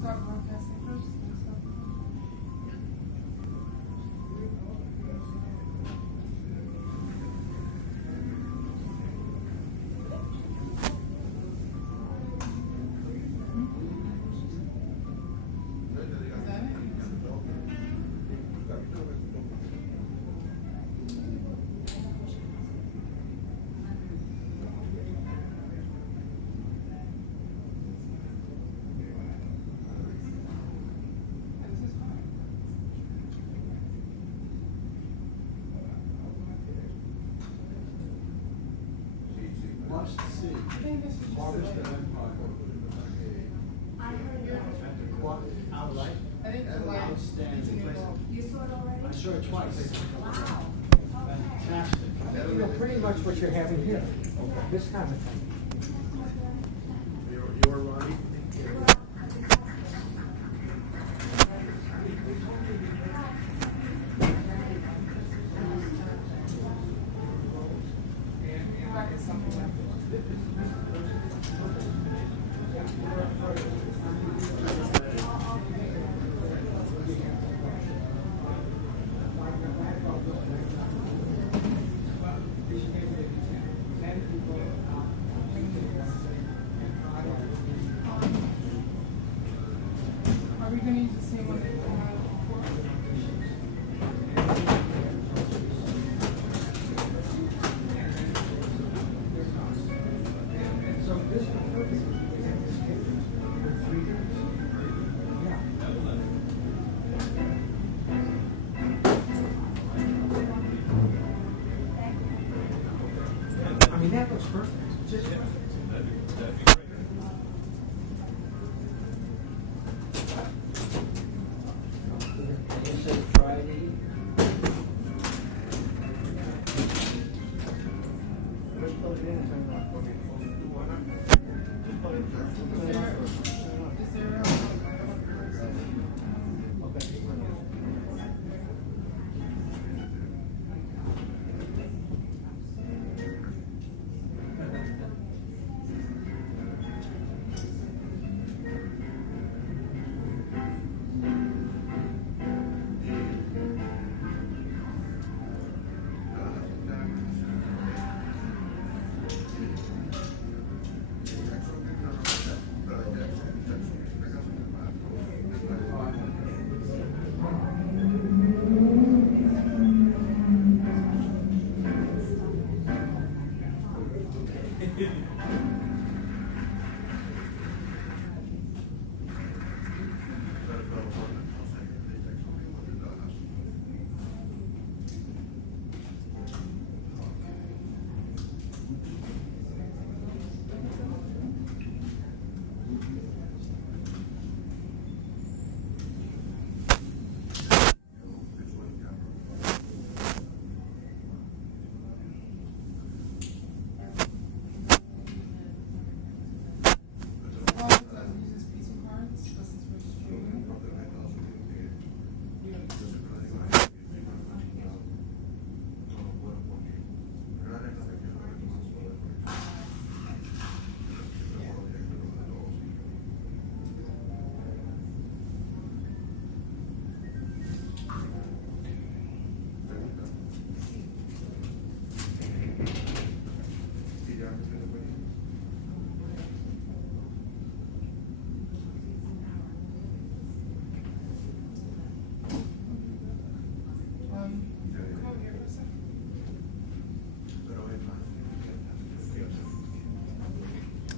start broadcasting first? I saw it twice. Wow. Fantastic. You know, pretty much what you're having here. This kind of thing. You're Ronnie? Are we going to use the same one that we had before? So this one perfect. For 3 days. Yeah. I mean, that looks perfect. Just perfect. That'd be great. You said Friday. Let's put it in. Is there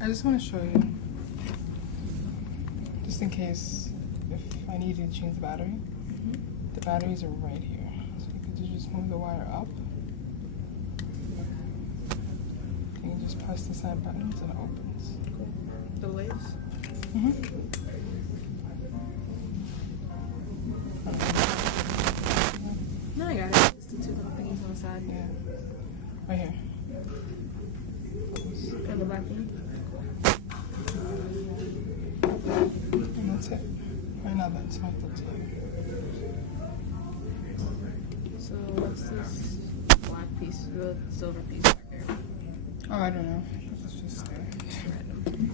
I just want to show you, just in case if I need to change the battery. The batteries are right here, so you could just move the wire up. You can just press the side buttons and it opens. Cool. The lathes? No, I got it. Just the 2 little thingies on the side. Yeah, right here. And the back one? And that's it. Right now that's my 13. So what's this black piece, the silver piece back there? Oh, I don't know. Let's just stay. Random.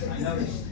I know this.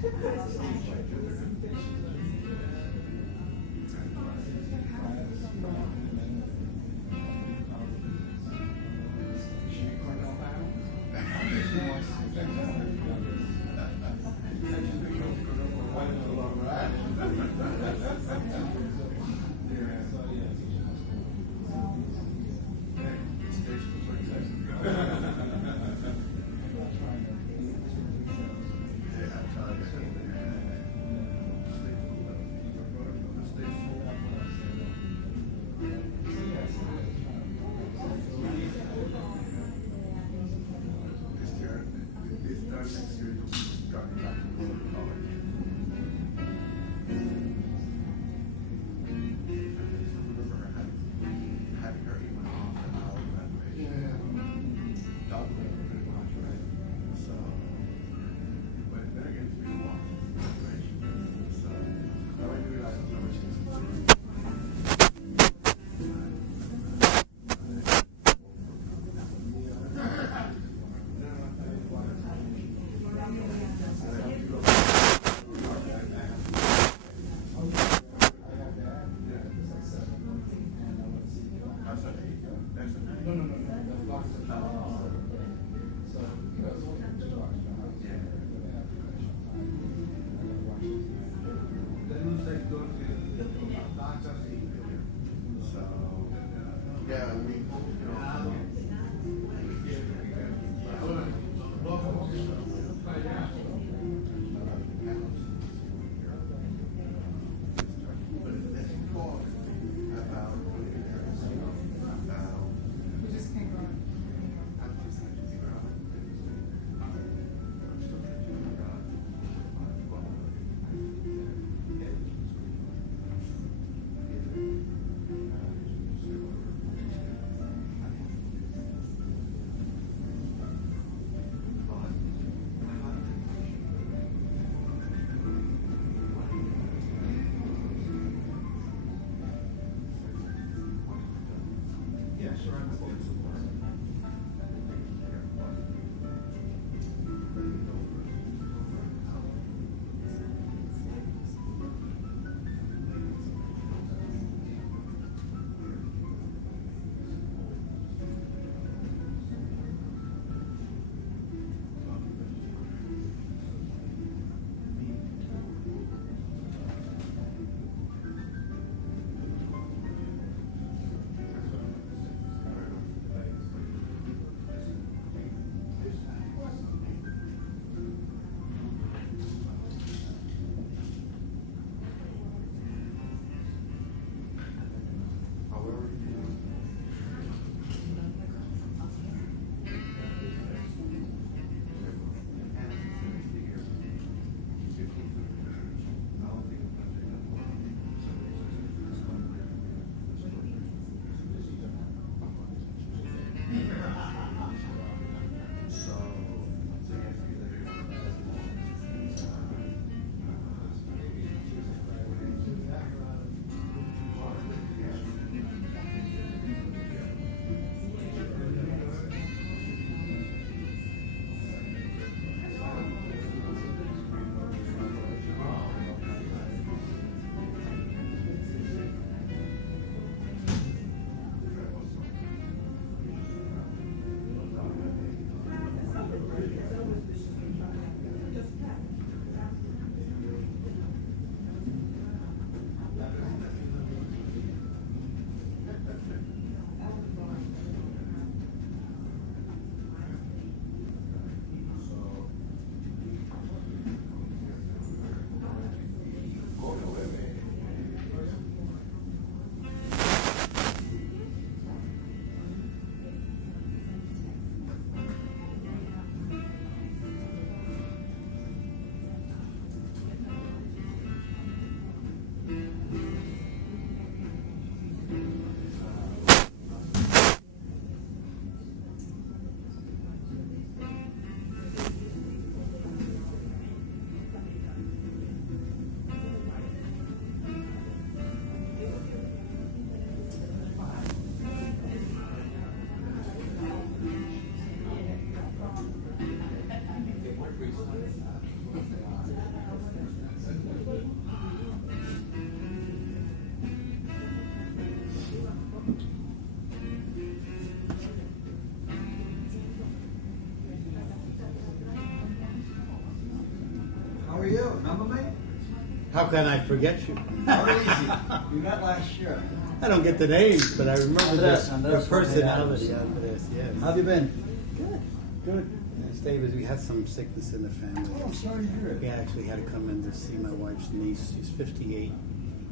How can I forget you? How easy. You met last year. I don't get the names, but I remember Andres, the Andres personality. Andres. Andres, yes. How have you been? Good, good. Steve, we had some sickness in the family. Oh, I'm sorry to hear it. We actually had to come in to see my wife's niece. She's 58.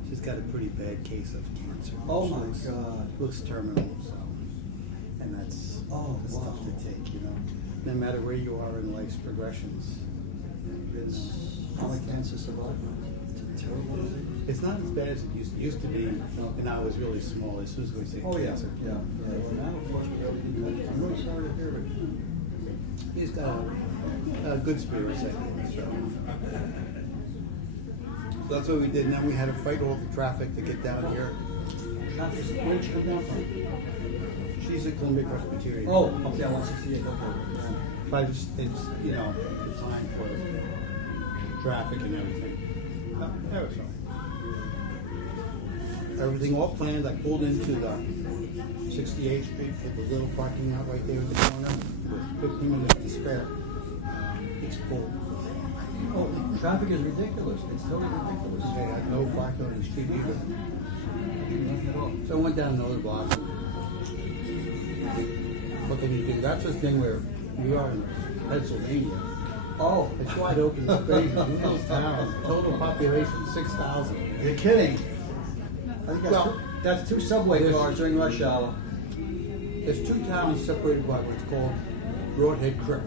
She's got a pretty bad case of cancer. Oh She my looks- God. Looks terminal, so. And that's tough to take, you know. No matter where you are in life's progressions. How many cancer survivor? It's terrible. It's not as bad as it used to be, and I was really small. As soon as we say Oh, yeah. cancer. Yeah. Well, now, of course, with everything, I'm really sorry to hear it. He's got a good spirit, I think. So that's what we did. And then we had to fight all the traffic to get down here. Where'd you come down from? She's a Columbia Presbyterian. Oh, okay, 168, okay. But it's you know, the time for traffic and everything. That was fine. Everything all planned. I pulled into the 68th Street for the little parking lot right there in the corner. With 15 minutes to spare. It's full. Oh, traffic is ridiculous. It's totally ridiculous. They had no parking on the street either. Nothing at all. So I went down another block. What can you do? That's the thing where we are in Pennsylvania. Oh, It's wide open space, little town, total population 6,000. you're kidding. I think Well, that's two subway there's- cars during rush hour. There's two towns separated by what's called Broadhead Creek.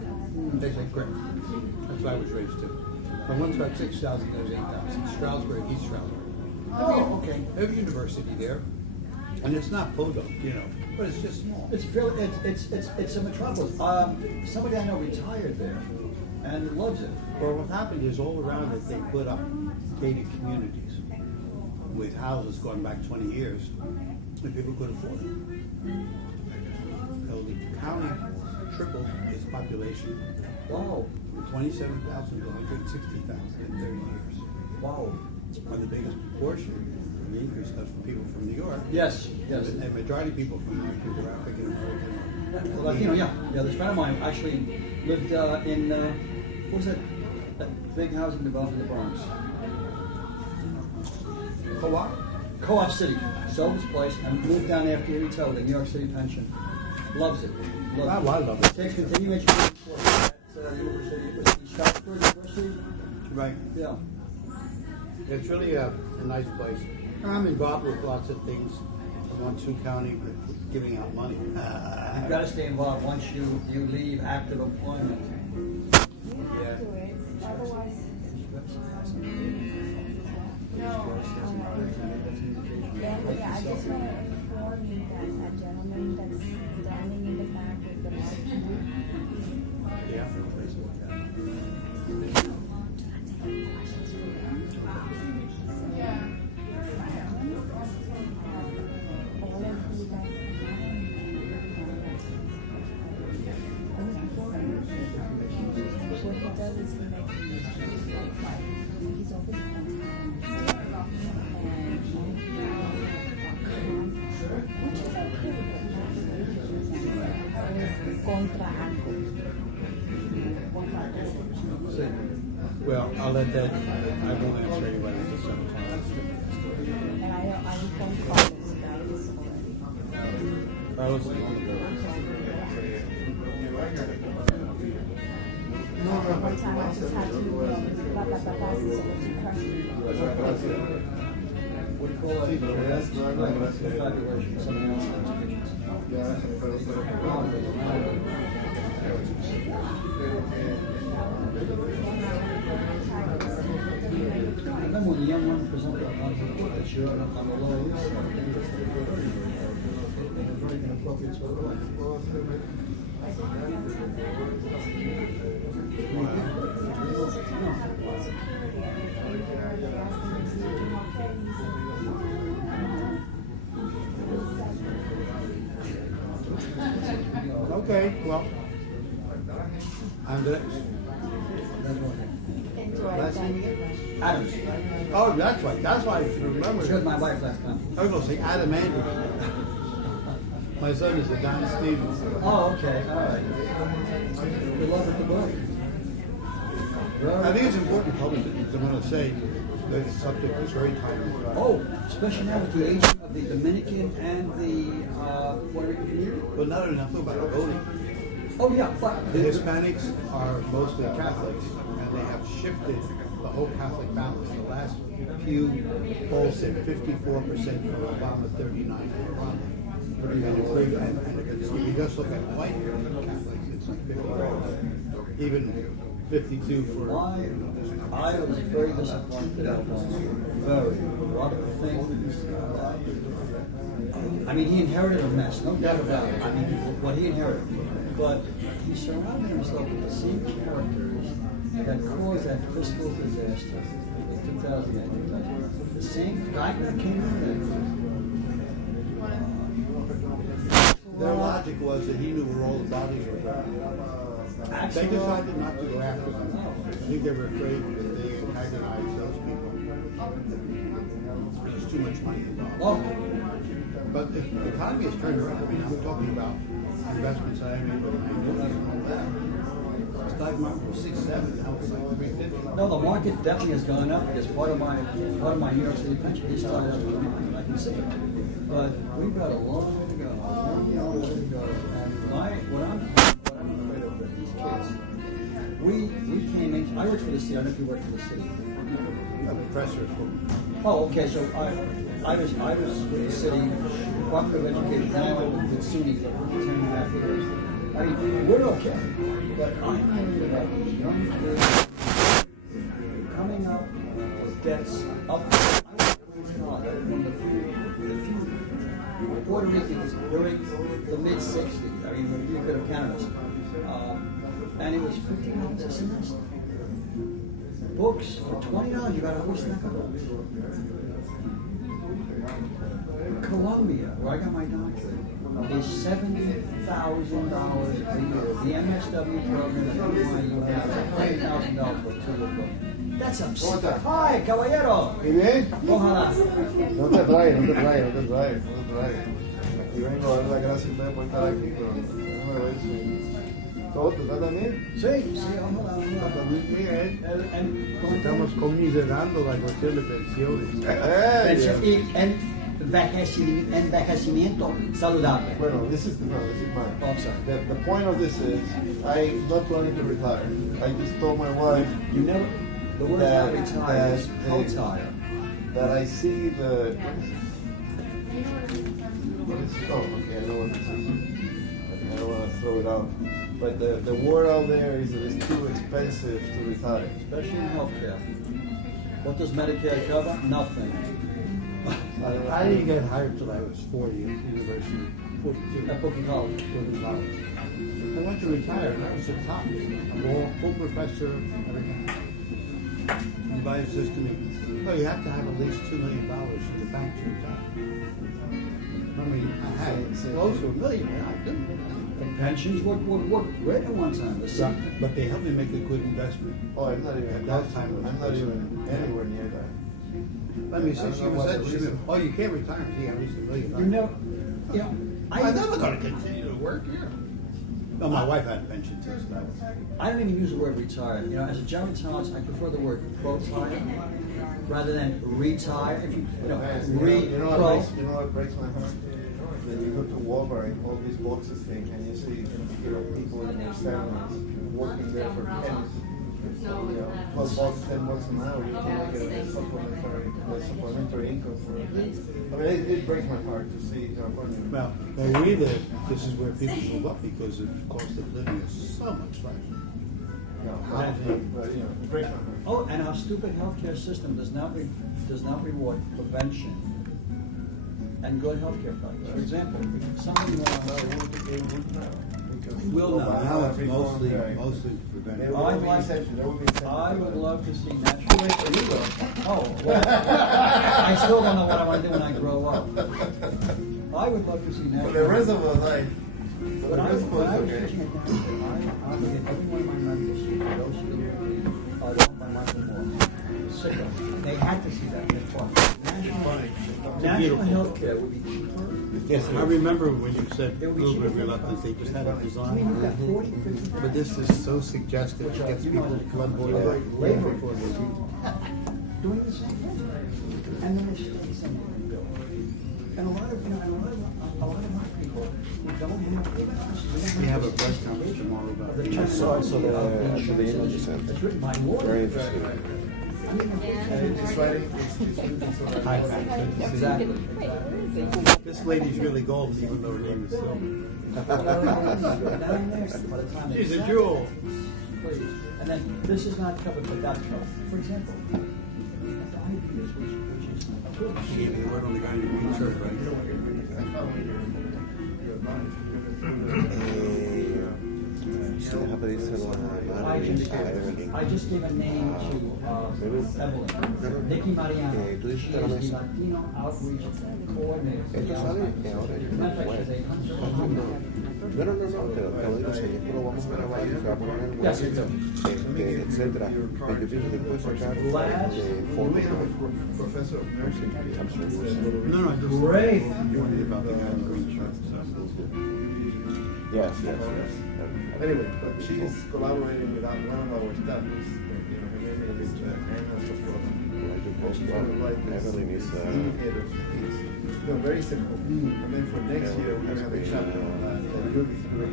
They say creek. That's where I was raised to. But one's about 6,000, there's 8,000. Stroudsburg, East Stroudsburg. Oh, okay. They have a university there. And it's not Podunk, you know, but it's just small. It's a metropolis. Somebody I know retired there and loves it. Well, what happened is all around it, they put up gated communities with houses going back 20 years, and people could afford it. So the county tripled its population Wow. from 27,000 to 160,000 in 30 years. Wow. It's one of the biggest proportion of the increase comes from people from New York. Yes, yes. And the majority of people from New York people are African American. Well, Latino, yeah. Yeah, this friend of mine actually lived in, what was that big housing development in the Bronx? Co-op? Co-op City. Sold his place and moved down after he retired with a New York City pension. Loves it. I love it. Takes continuing education at University, was it Stroudsburg University? Right. Yeah. It's really a nice place. I'm involved with lots of things around Sioux County, with giving out money. You've got to stay involved once you leave active employment. Yeah. Yeah, I just want to inform you that a gentleman that's standing in the back with the marquee. Yeah. All of you guys. What he does is he makes he's over the contra algo. Well, I'll let that, I won't answer anybody at the same time. And I informed Carlos about this already. Carlos is on the board. One time I just had to blah blah blah blah so What do you call it? Population, something else. Remember when the young one presented that you're on the low list? Very inappropriate sort of way. Okay, well, Andres. Last name again? Adams. Oh, that's right. That's why I remember. She was my wife last time. I was going to say Adam Andrews. My son is a Don Stevens. Oh, okay, all right. We love it, the book. I think it's important, public, I want to say, The subject is very timely. Oh, especially now with the age of the Dominican and the Puerto Rican community. But not enough about voting. Oh yeah, but The Hispanics are mostly Catholics, and they have shifted the whole Catholic balance. The last few polls said 54% for Obama, 39 for Romney. And if you just look at white Catholics, it's like 54. Even 52 for. I was very disappointed at Obama. Very. A lot of things. I mean, he inherited a mess, no doubt about it. I mean, what he inherited. But he surrounded himself with the same characters that caused that fiscal disaster in 2008. The same guy that came in there. Their logic was that he knew where all the bodies were going. They decided not to go after them. I think they were afraid that they antagonized those people. There's too much money involved. Oh, But the economy has turned around. I mean, I'm talking about investments I made with my movies and all that. Stock market was 6.7, now it's like 3.50. no, the market definitely has gone up because part of my New York City pension is tied up with mine. I can see it. But we've got a long way to go. Long way to go. And what I'm afraid of with these kids, we came in. I worked for the city. I don't know if you worked for the city. The professors were. Oh, okay. So I was with the city Department of Education. Then I went with SUNY for 10.5 years. I mean, we're okay, but I'm hearing about these young kids coming up with debts up. One of the few Puerto Ricans during the mid '60s. I mean, you could have counted us, and it was $50 a semester. Books for $20. You got a whole stack of books. Columbia, where I got my doctorate, is $70,000 a year. The MSW program at NYU has $20,000 for a 2-year program. That's absurd. Hi, caballero. ¿Y bien? Ojalá. No te traes. Aquí vengo a dar las gracias por estar aquí, pero déjame ver si... ¿Todo tú estás también? Sí, ojalá. También bien, Estamos conmiserando la cuestión de pensiones. Y envejecimiento saludable. Bueno, this is mine. Oh, I'm sorry. The point of this is, I'm not planning to retire. I just told my wife You never, the word That- not retire is that- co-tire. that I see the... oh, okay, I know what this is. I don't want to throw it out. But the word out there is that it's too expensive to retire. Especially in healthcare. What does Medicare cover? Nothing. I didn't get hired till I was 40 at university, 42. At Brooklyn College. Brooklyn College. I went to retire, and that was the top. I'm all full professor, everything. The advisor says to me, "Oh, you have to have at least $2 million in the bank to retire." I mean, I had close to $1 million, and I couldn't. The pensions were great at one time. The Yeah, but they helped me make a good investment. Oh, I'm not even At that time, it was I'm not even anywhere near that. I mean, I don't 60 know what the percent. reason- Oh, you can't retire until you have at least $1 million. You know, I'm never going to continue to work here. No, my wife had a pension too, so that was. I don't even use the word retire. You know, as a gerontologist, I prefer the word pro-tire rather than retire. If you know, You know what breaks my heart? That you go to Walmart, all these boxes thing, and you see people in their 70s working there for pennies. You know, $12, $10 an hour, you can get a supplementary income for it. I mean, it breaks my heart to see California. Well, where we live, this is where people move up because the cost of living is so much less. But, you know, it breaks my heart. Oh, and our stupid healthcare system does not reward prevention and good healthcare practice. For example, if someone will now. Now it's mostly preventive. I would love to see natural. Oh, well, I still don't know what I want to do when I grow up. I would love to see natural. For the rest of our life. When I was teaching at Stanford, I would get every one of my members, those who don't my Michael Moore, sick. They had to see that. They taught. National health care would be cheaper. Yes, I remember when you said a little bit of reluctance, they just had it designed. But this is so suggestive, it gets people's blood boiling. Labor for doing the same thing. And then they stay somewhere and build. And a lot of, you know, a lot of my people who don't have big houses. We have a press conference tomorrow about the. I saw the email you sent. It's written by lawyers. Very interesting. It's writing, it's written so that- High fashion. Exactly. Wait, where is it? This lady's really golden, even though her name is Silver. Down there, by the time they She's a sell jewel. it, please. And then, this is not covered, but that's covered. For example, diabetes, which is good. She gave me the word on the guy in the green shirt, right? Déjame pedírselo a Evelyn. I just gave a name to Evelyn. Nikki Mariano. Tú She dijiste is la the mesa. Latino Outreach Coordinator. Esto sale ahora en la web. No, te lo digo, si esto lo vamos a grabar y se va a poner en el Yes, web, it does. etcétera. Yo pienso que puedes sacar fondos. Professor of nursing. I'm sorry, you were saying. No, just. Great. You wanted about the guy in the green shirt. Yes. Anyway, but she's collaborating with one of our staff, who's, you know, her name is Anna Sofrona. She's going to write this Evelyn is indicator piece. No, very simple. And then for next year, we're going to have a chapter on that. And you're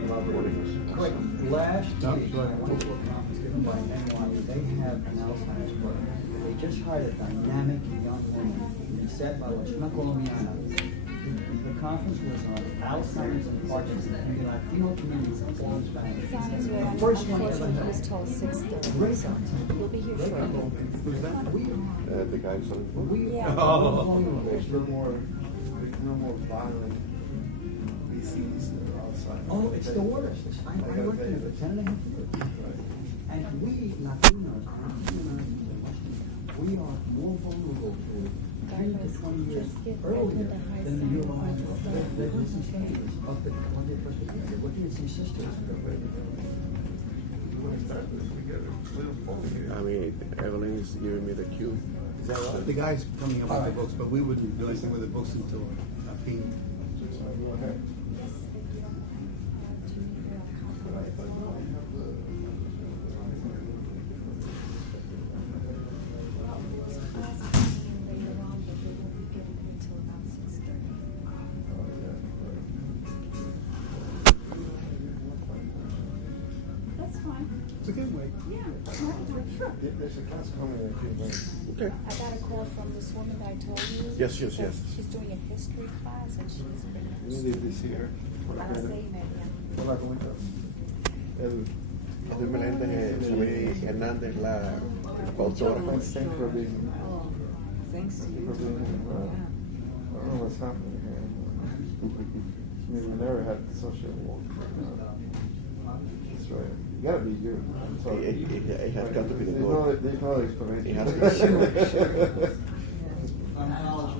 collaborating. Quick, last week, I went to a conference given by NYU. They have an Alzheimer's program. They just hired a dynamic young woman. They said by una colombiana. The conference was on Alzheimer's and Parkinson's in the Latino community all Spanish. The first one ever Unfortunately, he was had. told 6:30, Great. so he'll be here shortly. Who's that? the guy selling food. We Yeah. There's no more violent disease outside. Oh, it's the worst. I worked in it for 10 and a half years. And we, Latinos, we are more vulnerable to 10 to 20 years earlier than the utilized stages of the 21st century. What do you see, sisters? I mean, Evelyn is giving me the cue. Is that right? The guy's coming up with the books, but we wouldn't do anything with the books until a fee. That's fine. It's a good way. Yeah, sure. There's a class coming in a few minutes. Okay. I got a call from this woman that I told you. Yes. She says she's doing a history class and she's been. Hola, A las 6:30. Hola, ¿cómo estás? Estoy pendiente de Samiri Hernández, la coautora. Thanks for being. Thanks to Thank you you. for being. I don't know what's happening here. I mean, we never had such a walk. That's right. You gotta be you. I'm sorry. It has got to be the There's book. there's no explanation. It has to be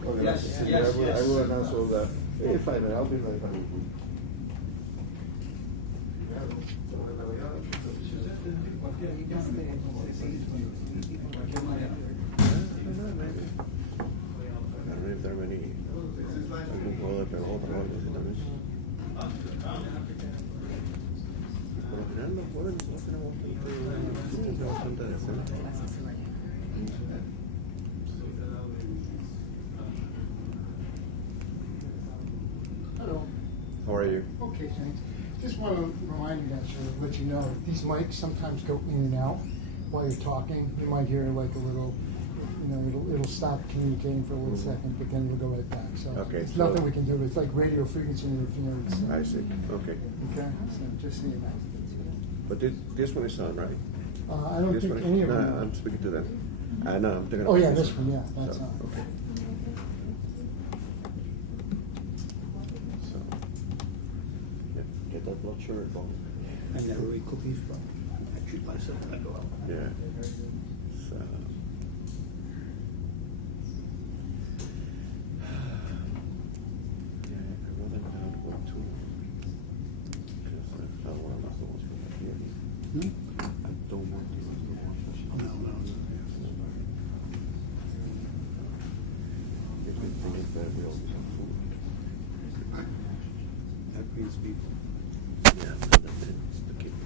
Okay, Yes, I yes, will, I yes. will announce all that. Hey, fine, I'll be right back. I don't know if there are many. Algún juego de pelota o algo así también. Por lo general los jueves nosotros tenemos bastante decente. Hello. How are you? Okay, thanks. Just want to remind you guys, or let you know, these mics sometimes go in and out while you're talking. You might hear like a little, it'll stop communicating for a little second, but then it'll go right back. So Okay, it's so- nothing we can do. It's like radio frequency interference. I see. Okay. Okay, so just so you know. But this one is on, right? I don't This think one is, any of no, them. I'm speaking to them. No, I'm thinking Oh about yeah, this one, yeah, that's So, on. okay. So, yeah, get that blood sugar going. I never eat cookies, but I treat myself when I go out. Yeah. So. Yeah, I rather not go to. Because I don't want to lose the ones from here. I don't want to lose the ones from No, no, no. If the thing is that we always have food. That brings people. Yeah, but that tends to keep me.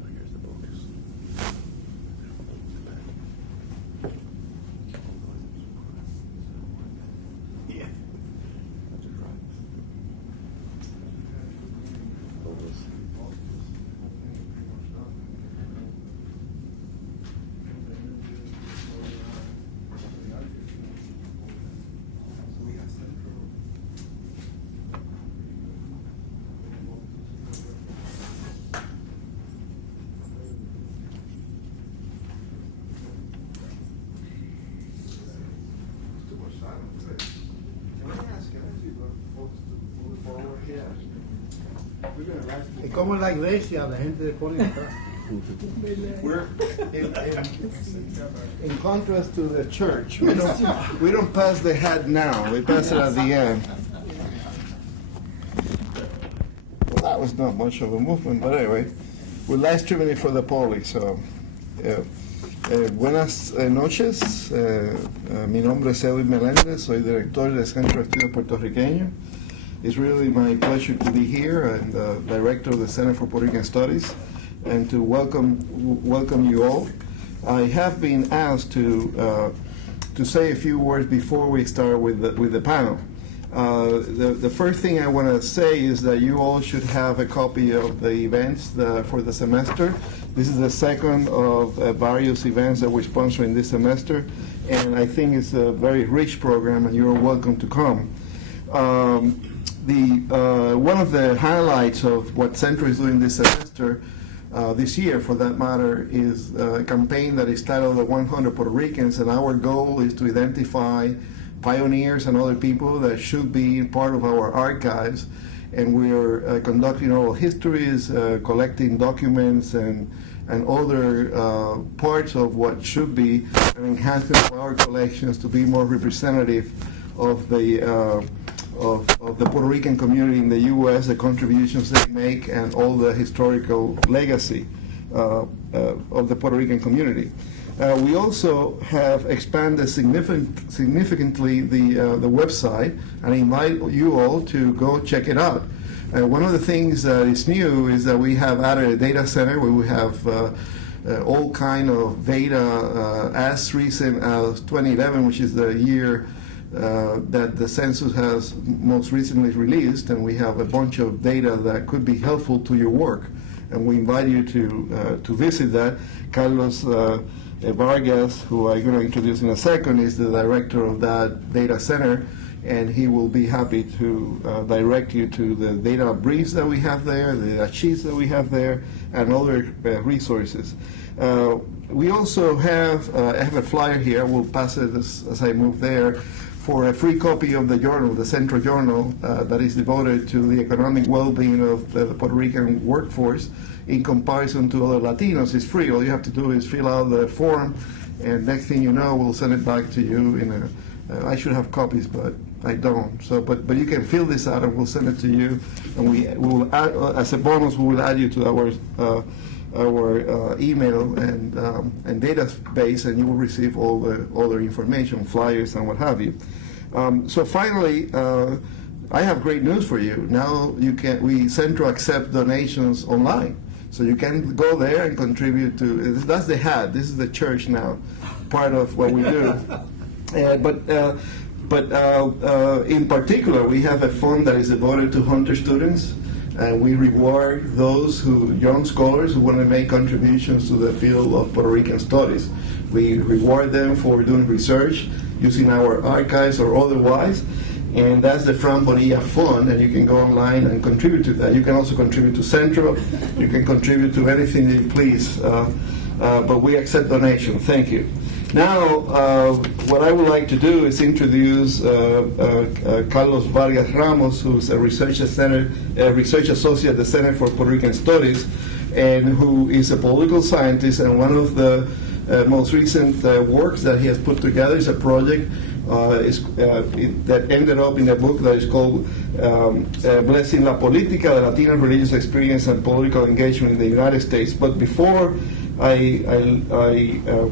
So here's the box. Es como en la iglesia, la gente se pone atrás. We're in contrast to the church. We don't pass the hat now. We pass it at the end. Well, that was not much of a movement, but anyway, we're live streaming it for the Poli. So, buenas noches. Mi nombre es Edwin Meléndez. Soy director del Centro de Estudios Puertorriqueños. It's really my pleasure to be here and director of the Center for Puerto Rican Studies, and to welcome you all. I have been asked to say a few words before we start with the panel. The first thing I want to say is that you all should have a copy of the events for the semester. This is the second of various events that we're sponsoring this semester, and I think it's a very rich program, and you're welcome to come. One of the highlights of what Centro is doing this semester, this year for that matter, is a campaign that is titled the 100 Puerto Ricans, and our goal is to identify pioneers and other people that should be part of our archives. And we're conducting oral histories, collecting documents, and other parts of what should be an enhancement of our collections to be more representative of the Puerto Rican community in the U.S., the contributions they make, and all the historical legacy of the Puerto Rican community. We also have expanded significantly the website, and I invite you all to go check it out. One of the things that is new is that we have added a data center where we have all kind of data as recent as 2011, which is the year that the census has most recently released, and we have a bunch of data that could be helpful to your work, and we invite you to visit that. Carlos Vargas, who I'm going to introduce in a second, is the director of that data center, and he will be happy to direct you to the data briefs that we have there, the data sheets that we have there, and other resources. We also have, I have a flyer here, I will pass it as I move there, for a free copy of the journal, the Centro Journal, that is devoted to the economic well-being of the Puerto Rican workforce in comparison to other Latinos. It's free. All you have to do is fill out the form, and next thing you know, we'll send it back to you in I should have copies, but I don't. So, but you can fill this out, and we'll send it to you, and we will add, as a bonus, we will add you to our email and database, and you will receive all the other information, flyers, and what have you. So finally, I have great news for you. Now we Centro accept donations online, so you can go there and contribute to. That's the hat. This is the church now, part of what we do. But in particular, we have a fund that is devoted to Hunter students. And we reward those young scholars who want to make contributions to the field of Puerto Rican studies. We reward them for doing research, using our archives or otherwise, and that's the Fran Bonilla Fund, and you can go online and contribute to that. You can also contribute to Centro, you can contribute to anything that you please, but we accept donations. Thank you. Now, what I would like to do is introduce Carlos Vargas-Ramos, who's a research associate at the Center for Puerto Rican Studies, and who is a political scientist. And one of the most recent works that he has put together is a project that ended up in a book that is called Blessing la Politica, the Latino religious experience and political engagement in the United States. But before I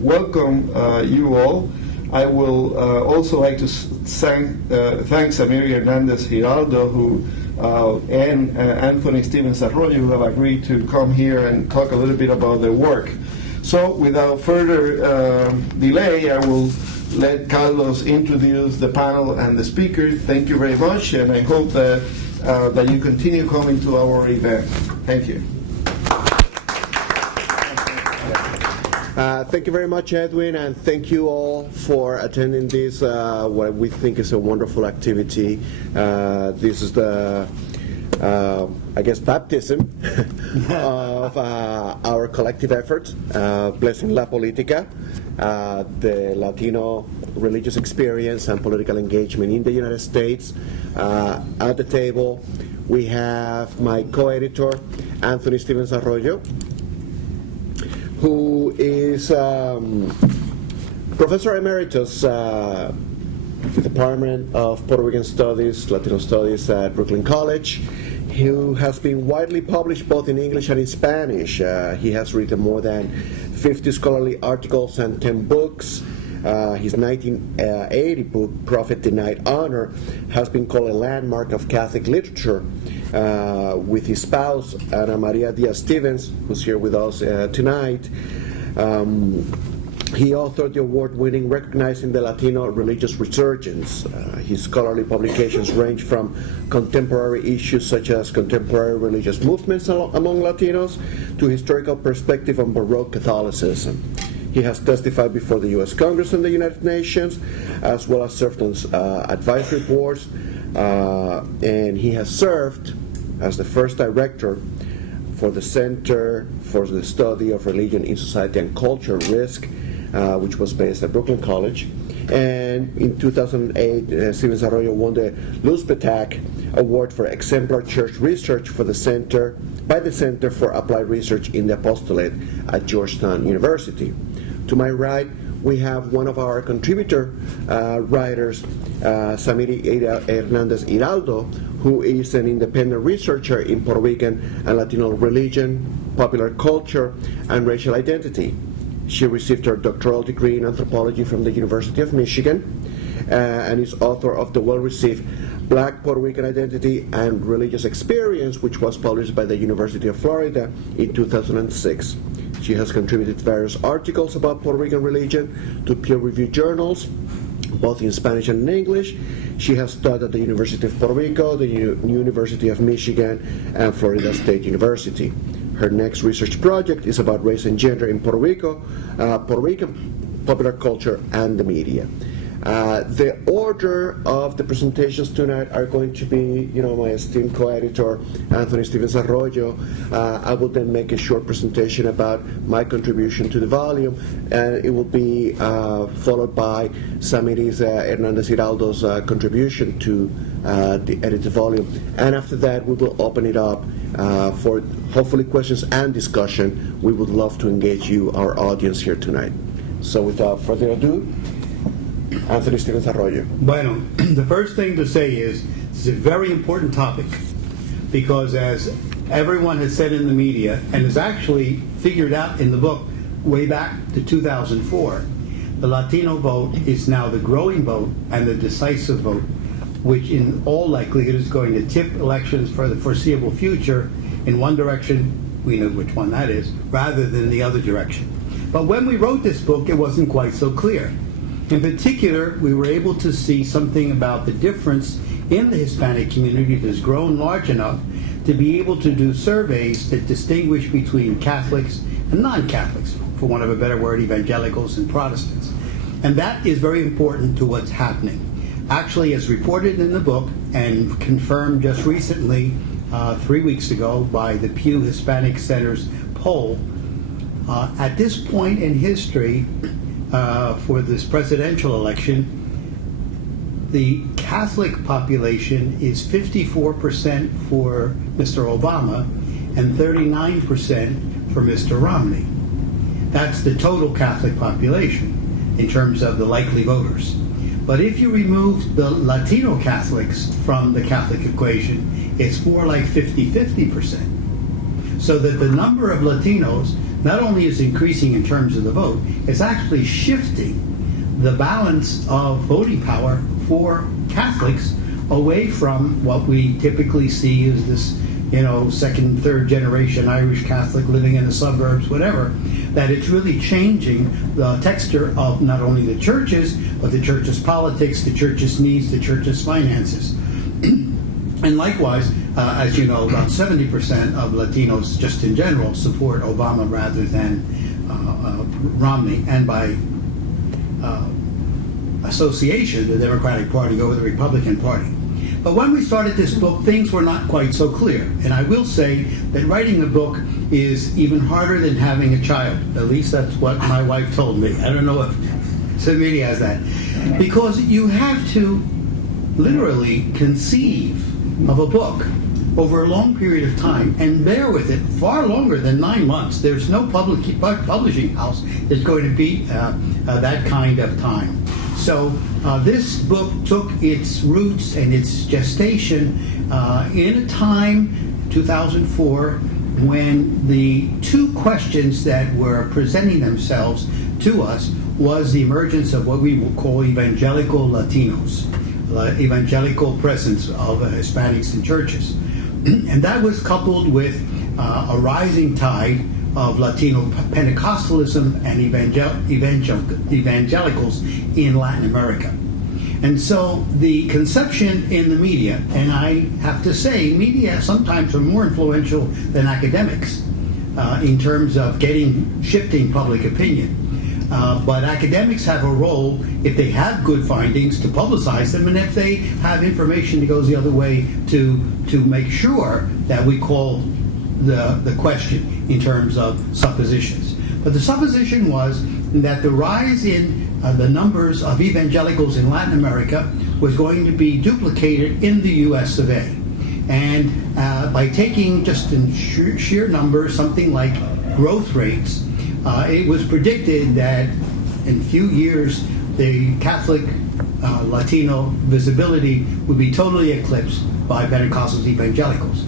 welcome you all, I will also like to thank Samiri Hernández Hiraldo, and Anthony Stevens-Arroyo, who have agreed to come here and talk a little bit about their work. So without further delay, I will let Carlos introduce the panel and the speakers. Thank you very much, and I hope that you continue coming to our event. Thank you. Thank you very much, Edwin, and thank you all for attending this, what we think is a wonderful activity. This is the I guess, baptism of our collective efforts, blessing La Politica, the Latino religious experience and political engagement in the United States. At the table, we have my co-editor, Anthony Stevens-Arroyo, who is Professor Emeritus the Department of Puerto Rican Studies, Latino Studies at Brooklyn College, who has been widely published both in English and in Spanish. He has written more than 50 scholarly articles and 10 books. His 1980 book, Prophet Denied Honor, has been called a landmark of Catholic literature, with his spouse, Ana Maria Diaz-Stevens, who's here with us tonight. He authored the award-winning Recognizing the Latino Religious Resurgence. His scholarly publications range from contemporary issues such as contemporary religious movements among Latinos to historical perspective on Baroque Catholicism. He has testified before the U.S. Congress and the United Nations, as well as served on advisory boards, and he has served as the first director for the Center for the Study of Religion in Society and Culture, RISC, which was based at Brooklyn College. And in 2008, Stevens-Arroyo won the Luzpetak Award for Exemplar Church Research by the Center for Applied Research in the Apostolate at Georgetown University. To my right, we have one of our contributor writers, Samiri Hernández Hiraldo, who is an independent researcher in Puerto Rican and Latino religion, popular culture, and racial identity. She received her doctoral degree in anthropology from the University of Michigan and is author of the well-received Black Puerto Rican Identity and Religious Experience, which was published by the University of Florida in 2006. She has contributed various articles about Puerto Rican religion to peer-reviewed journals, both in Spanish and in English. She has taught at the University of Puerto Rico, the University of Michigan, and Florida State University. Her next research project is about race and gender in Puerto Rico, Puerto Rican popular culture, and the media. The order of the presentations tonight are going to be, my esteemed co-editor, Anthony Stevens-Arroyo. I will then make a short presentation about my contribution to the volume, and it will be followed by Samiri Hernández Hiraldo's contribution to the edited volume. And after that, we will open it up for hopefully questions and discussion. We would love to engage you, our audience, here tonight. So without further ado, Anthony Stevens-Arroyo. Bueno, the first thing to say is it's a very important topic because, as everyone has said in the media and is actually figured out in the book way back to 2004, the Latino vote is now the growing vote and the decisive vote, which in all likelihood is going to tip elections for the foreseeable future in one direction, we know which one that is, rather than the other direction. But when we wrote this book, it wasn't quite so clear. In particular, we were able to see something about the difference in the Hispanic community that has grown large enough to be able to do surveys that distinguish between Catholics and non-Catholics, for want of a better word, evangelicals and Protestants. And that is very important to what's happening. Actually, as reported in the book and confirmed just recently, 3 weeks ago, by the Pew Hispanic Center's poll, at this point in history, for this presidential election, the Catholic population is 54% for Mr. Obama and 39% for Mr. Romney. That's the total Catholic population in terms of the likely voters. But if you remove the Latino Catholics from the Catholic equation, it's more like 50-50%. So that the number of Latinos not only is increasing in terms of the vote, it's actually shifting the balance of voting power for Catholics away from what we typically see as this, second, third generation Irish Catholic living in the suburbs, whatever, that it's really changing the texture of not only the churches, but the church's politics, the church's needs, the church's finances. And likewise, as you know, about 70% of Latinos, just in general, support Obama rather than Romney, and by association, the Democratic Party over the Republican Party. But when we started this book, things were not quite so clear. And I will say that writing a book is even harder than having a child. At least that's what my wife told me. I don't know if Samiri has that. Because you have to literally conceive of a book over a long period of time and bear with it far longer than 9 months. There's no publishing house that's going to beat that kind of time. So this book took its roots and its gestation in a time, 2004, when the two questions that were presenting themselves to us was the emergence of what we will call evangelical Latinos, evangelical presence of Hispanics in churches. And that was coupled with a rising tide of Latino Pentecostalism and evangelicals in Latin America. And so the conception in the media, and I have to say, media sometimes are more influential than academics in terms of shifting public opinion. But academics have a role, if they have good findings, to publicize them, and if they have information that goes the other way, to make sure that we call the question in terms of suppositions. But the supposition was that the rise in the numbers of evangelicals in Latin America was going to be duplicated in the U.S. of A. And by taking just in sheer numbers, something like growth rates, it was predicted that in a few years the Catholic Latino visibility would be totally eclipsed by Pentecostal evangelicals.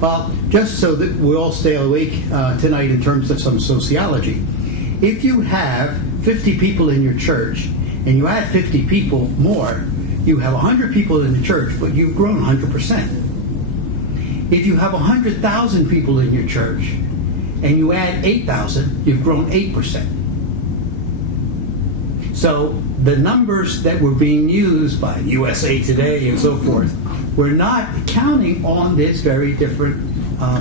Well, just so that we all stay awake tonight in terms of some sociology, if you have 50 people in your church and you add 50 people more, you have 100 people in the church, but you've grown 100%. If you have 100,000 people in your church and you add 8,000, you've grown 8%. So the numbers that were being used by USA Today and so forth were not counting on this very different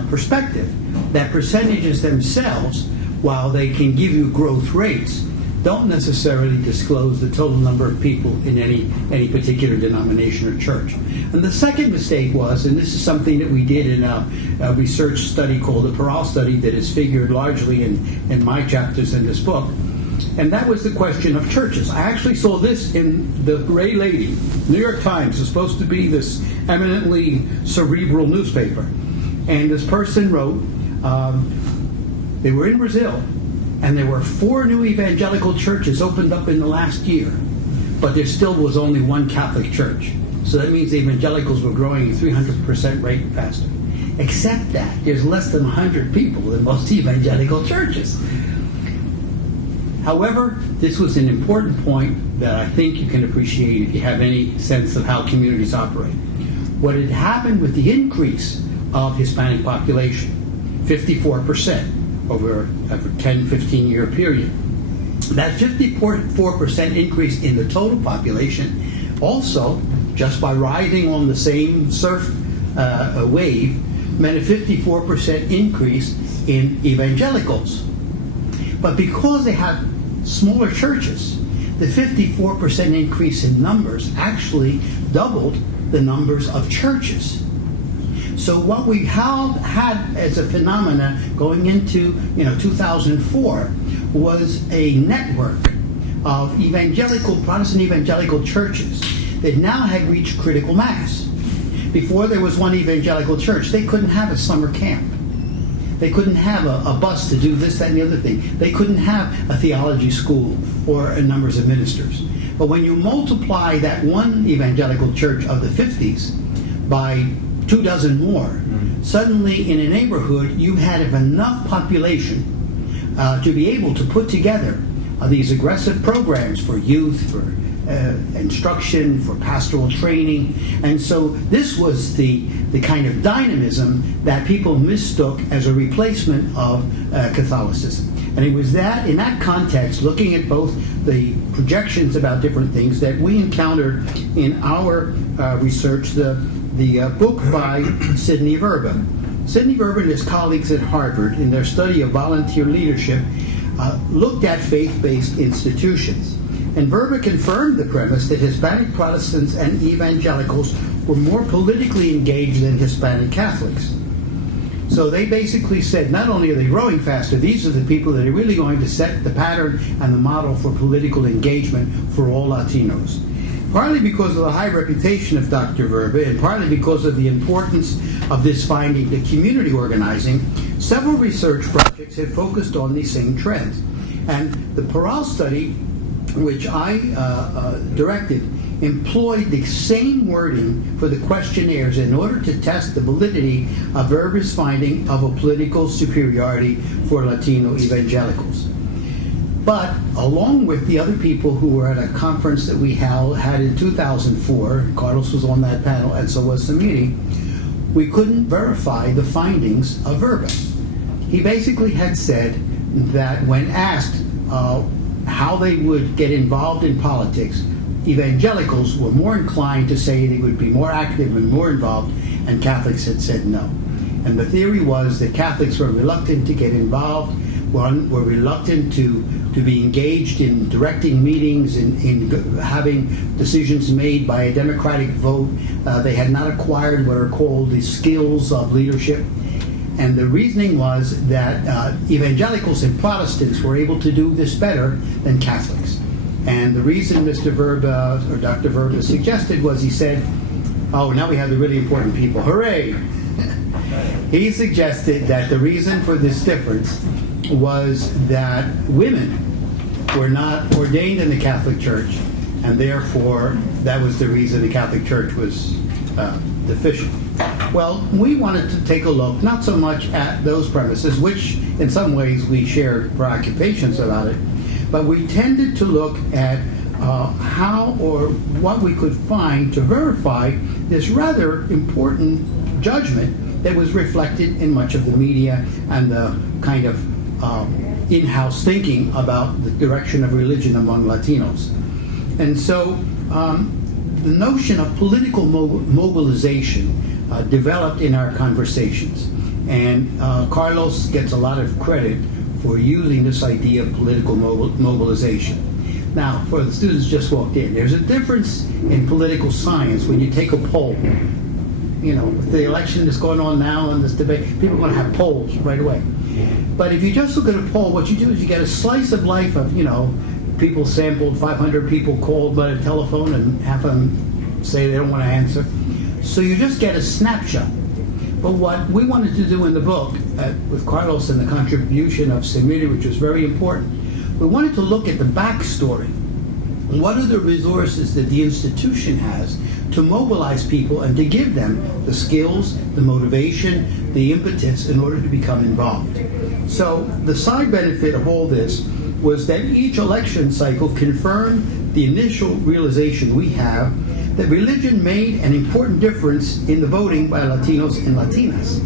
perspective. That percentages themselves, while they can give you growth rates, don't necessarily disclose the total number of people in any particular denomination or church. And the second mistake was, and this is something that we did in a research study called the Peral study that is figured largely in my chapters in this book, and that was the question of churches. I actually saw this in the Gray Lady. New York Times is supposed to be this eminently cerebral newspaper. And this person wrote, they were in Brazil, and there were 4 new evangelical churches opened up in the last year, but there still was only one Catholic church. So that means the evangelicals were growing at 300% rate faster. Except that there's less than 100 people in most evangelical churches. However, this was an important point that I think you can appreciate if you have any sense of how communities operate. What had happened with the increase of Hispanic population, 54%, over a 10-15 year period. That 54% increase in the total population also, just by riding on the same surf wave, meant a 54% increase in evangelicals. But because they have smaller churches, the 54% increase in numbers actually doubled the numbers of churches. So what we had as a phenomena going into 2004 was a network of Protestant evangelical churches that now had reached critical mass. Before there was one evangelical church, they couldn't have a summer camp. They couldn't have a bus to do this, that, and the other thing. They couldn't have a theology school or numbers of ministers. But when you multiply that one evangelical church of the 50s by 24 more, suddenly in a neighborhood you had enough population to be able to put together these aggressive programs for youth, for instruction, for pastoral training. And so this was the kind of dynamism that people mistook as a replacement of Catholicism. And it was that, in that context, looking at both the projections about different things, that we encountered in our research the book by Sidney Verba. Sidney Verba and his colleagues at Harvard, in their study of volunteer leadership, looked at faith-based institutions. And Verba confirmed the premise that Hispanic Protestants and evangelicals were more politically engaged than Hispanic Catholics. So they basically said, not only are they growing faster, these are the people that are really going to set the pattern and the model for political engagement for all Latinos. Partly because of the high reputation of Dr. Verba, and partly because of the importance of this finding to community organizing, several research projects have focused on these same trends. And the Parral study, which I directed, employed the same wording for the questionnaires in order to test the validity of Verba's finding of a political superiority for Latino evangelicals. But along with the other people who were at a conference that we had in 2004, Carlos was on that panel and so was Samiri, we couldn't verify the findings of Verba. He basically had said that when asked how they would get involved in politics, evangelicals were more inclined to say they would be more active and more involved, and Catholics had said no. And the theory was that Catholics were reluctant to get involved, were reluctant to be engaged in directing meetings, in having decisions made by a democratic vote. They had not acquired what are called the skills of leadership. And the reasoning was that evangelicals and Protestants were able to do this better than Catholics. And the reason Mr. Verba, or Dr. Verba, suggested was he said, oh, now we have the really important people. Hooray! He suggested that the reason for this difference was that women were not ordained in the Catholic Church, and therefore that was the reason the Catholic Church was deficient. Well, we wanted to take a look, not so much at those premises, which in some ways we shared preoccupations about it, but we tended to look at how or what we could find to verify this rather important judgment that was reflected in much of the media and the kind of in-house thinking about the direction of religion among Latinos. And so the notion of political mobilization developed in our conversations. And Carlos gets a lot of credit for using this idea of political mobilization. Now, for the students just walked in, there's a difference in political science when you take a poll. You know, with the election that's going on now and this debate, people are going to have polls right away. But if you just look at a poll, what you do is you get a slice of life of, people sampled, 500 people called by the telephone, and half of them say they don't want to answer. So you just get a snapshot. But what we wanted to do in the book, with Carlos and the contribution of Samiri, which was very important, we wanted to look at the backstory. What are the resources that the institution has to mobilize people and to give them the skills, the motivation, the impetus in order to become involved? So the side benefit of all this was that each election cycle confirmed the initial realization we have that religion made an important difference in the voting by Latinos and Latinas.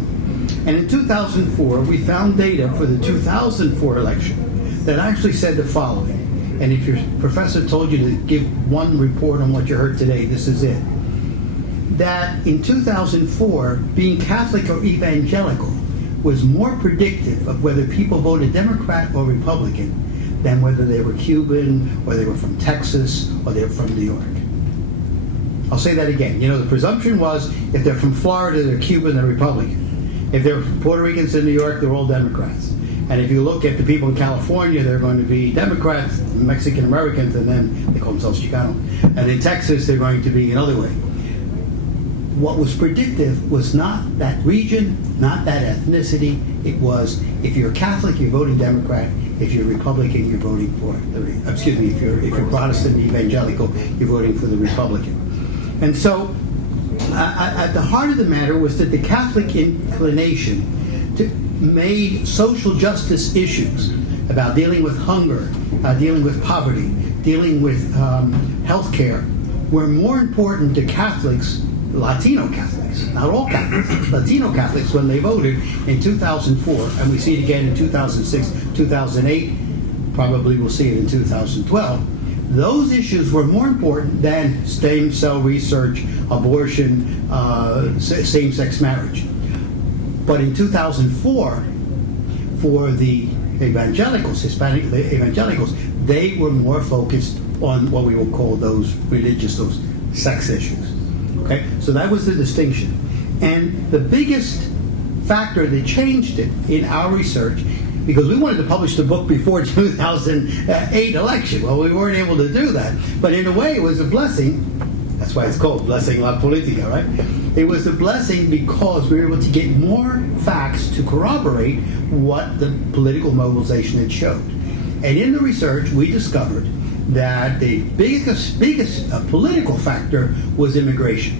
And in 2004, we found data for the 2004 election that actually said the following. And if your professor told you to give one report on what you heard today, this is it. That in 2004, being Catholic or evangelical was more predictive of whether people voted Democrat or Republican than whether they were Cuban, or they were from Texas, or they were from New York. I'll say that again. The presumption was if they're from Florida, they're Cuban, they're Republican. If they're Puerto Ricans in New York, they're all Democrats. And if you look at the people in California, they're going to be Democrats, Mexican Americans, and then they call themselves Chicano. And in Texas, they're going to be another way. What was predictive was not that region, not that ethnicity. It was, if you're Catholic, you're voting Democrat. If you're Republican, you're voting for if you're Protestant evangelical, you're voting for the Republican. And so, at the heart of the matter was that the Catholic inclination made social justice issues about dealing with hunger, dealing with poverty, dealing with health care, were more important to Catholics, Latino Catholics, not all Catholics, Latino Catholics, when they voted in 2004, and we see it again in 2006, 2008, probably we'll see it in 2012. Those issues were more important than stem cell research, abortion, same-sex marriage. But in 2004, for the evangelicals, Hispanic evangelicals, they were more focused on what we will call those religious, those sex issues. Okay, so that was the distinction. And the biggest factor that changed it in our research, because we wanted to publish the book before 2008 election. Well, we weren't able to do that. But in a way, it was a blessing. That's why it's called Blessing La Politica, right? It was a blessing because we were able to get more facts to corroborate what the political mobilization had showed. And in the research, we discovered that the biggest political factor was immigration.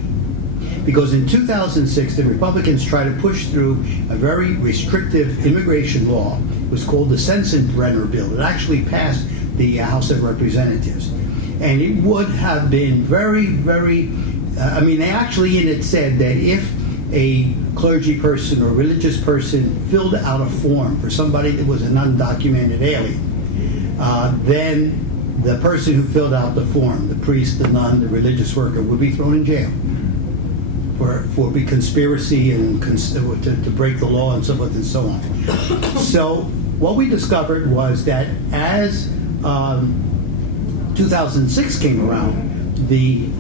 Because in 2006, the Republicans tried to push through a very restrictive immigration law. It was called the Sensenbrenner Bill. It actually passed the House of Representatives. And it would have been very, very, they actually in it said that if a clergy person or religious person filled out a form for somebody that was an undocumented alien, then the person who filled out the form, the priest, the nun, the religious worker, would be thrown in jail for conspiracy and to break the law and so forth and so on. So what we discovered was that as 2006 came around, the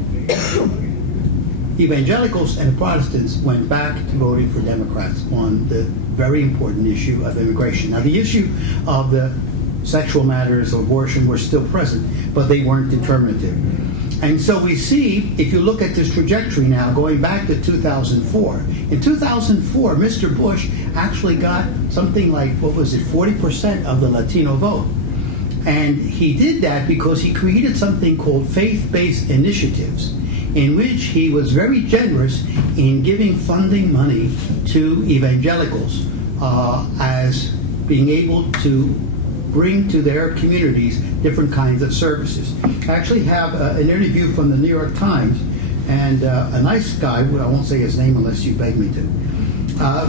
evangelicals and the Protestants went back to voting for Democrats on the very important issue of immigration. Now, the issue of the sexual matters of abortion were still present, but they weren't determinative. And so we see, if you look at this trajectory now, going back to 2004, in 2004, Mr. Bush actually got something like, 40% of the Latino vote. And he did that because he created something called faith-based initiatives, in which he was very generous in giving funding money to evangelicals as being able to bring to their communities different kinds of services. I actually have an interview from the New York Times, and a nice guy, I won't say his name unless you beg me to,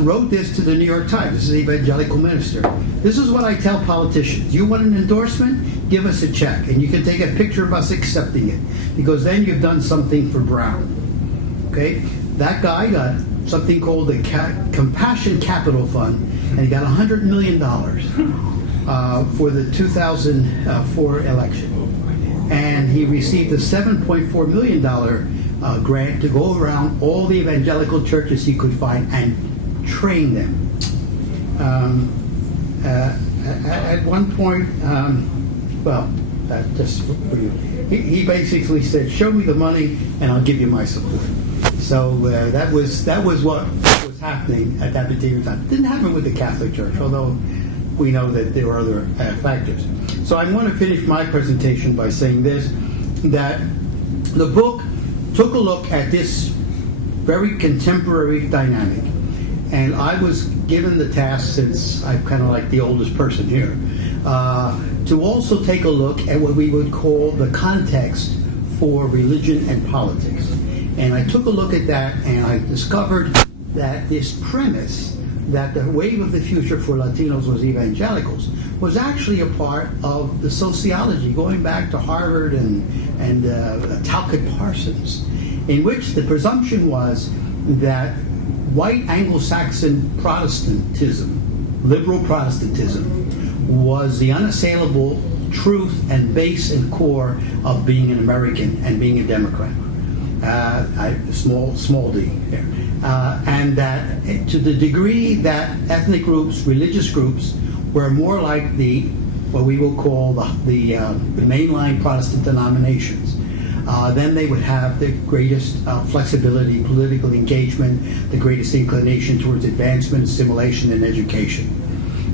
wrote this to the New York Times. This is an evangelical minister. This is what I tell politicians. You want an endorsement? Give us a check. And you can take a picture of us accepting it, because then you've done something for Brown. Okay? That guy got something called the Compassion Capital Fund, and he got $100 million for the 2004 election. And he received a $7.4 million grant to go around all the evangelical churches he could find and train them. At one point, just for you, he basically said, "Show me the money, and I'll give you my support." So that was what was happening at that particular time. It didn't happen with the Catholic Church, although we know that there were other factors. So I want to finish my presentation by saying this, that the book took a look at this very contemporary dynamic. And I was given the task, since I'm kind of like the oldest person here, to also take a look at what we would call the context for religion and politics. And I took a look at that, and I discovered that this premise that the wave of the future for Latinos was evangelicals was actually a part of the sociology going back to Harvard and Talcott Parsons, in which the presumption was that white Anglo-Saxon Protestantism, liberal Protestantism, was the unassailable truth and base and core of being an American and being a Democrat. Small d here. And that to the degree that ethnic groups, religious groups, were more like what we will call the mainline Protestant denominations, then they would have the greatest flexibility, political engagement, the greatest inclination towards advancement, assimilation, and education.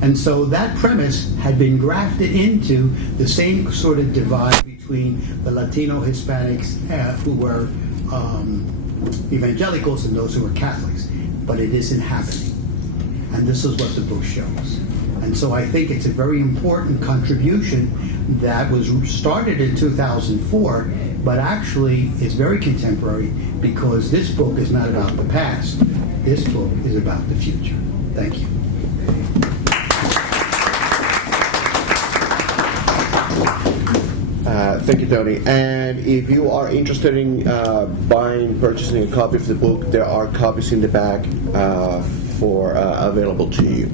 And so that premise had been grafted into the same sort of divide between the Latino Hispanics who were evangelicals and those who were Catholics. But it isn't happening. And this is what the book shows. And so I think it's a very important contribution that was started in 2004, but actually is very contemporary, because this book is not about the past. This book is about the future. Thank you. Thank you, Tony. And if you are interested in purchasing a copy of the book, there are copies in the back available to you.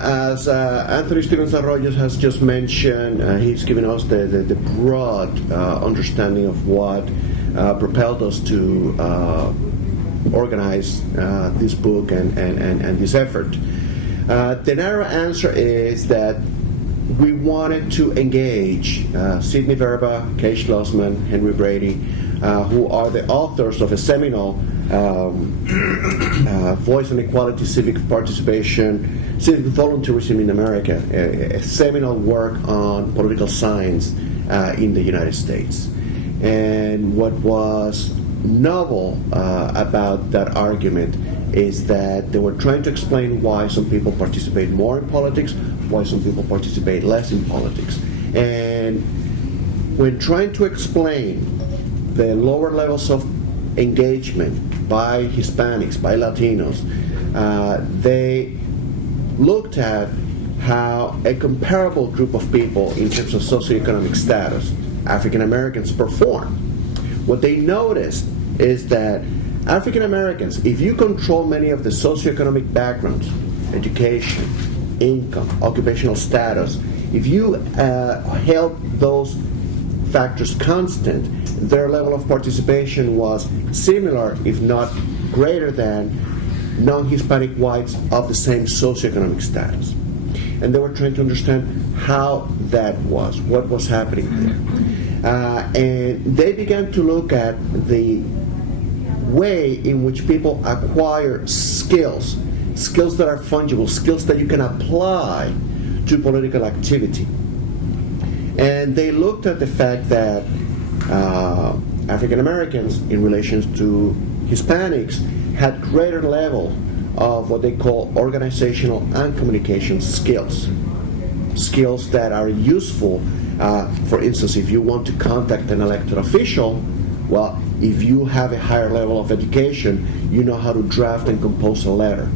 as Anthony Stevens-Arroyo has just mentioned, he's given us the broad understanding of what propelled us to organize this book and this effort. The narrow answer is that we wanted to engage Sidney Verba, Kay Schlossman, Henry Brady, who are the authors of a seminal Voice on Equality, Civic Participation, Civic Volunteerism in America, a seminal work on political science in the United States. And what was novel about that argument is that they were trying to explain why some people participate more in politics, why some people participate less in politics. And when trying to explain the lower levels of engagement by Hispanics, by Latinos, they looked at how a comparable group of people in terms of socioeconomic status, African Americans, perform. What they noticed is that African Americans, if you control many of the socioeconomic backgrounds, education, income, occupational status, if you held those factors constant, their level of participation was similar, if not greater than, non-Hispanic whites of the same socioeconomic status. And they were trying to understand how that was, what was happening there. And they began to look at the way in which people acquire skills that are fungible, skills that you can apply to political activity. And they looked at the fact that African Americans, in relation to Hispanics, had greater level of what they call organizational and communication skills. Skills that are useful, for instance, if you want to contact an elected official, well, if you have a higher level of education, you know how to draft and compose a letter.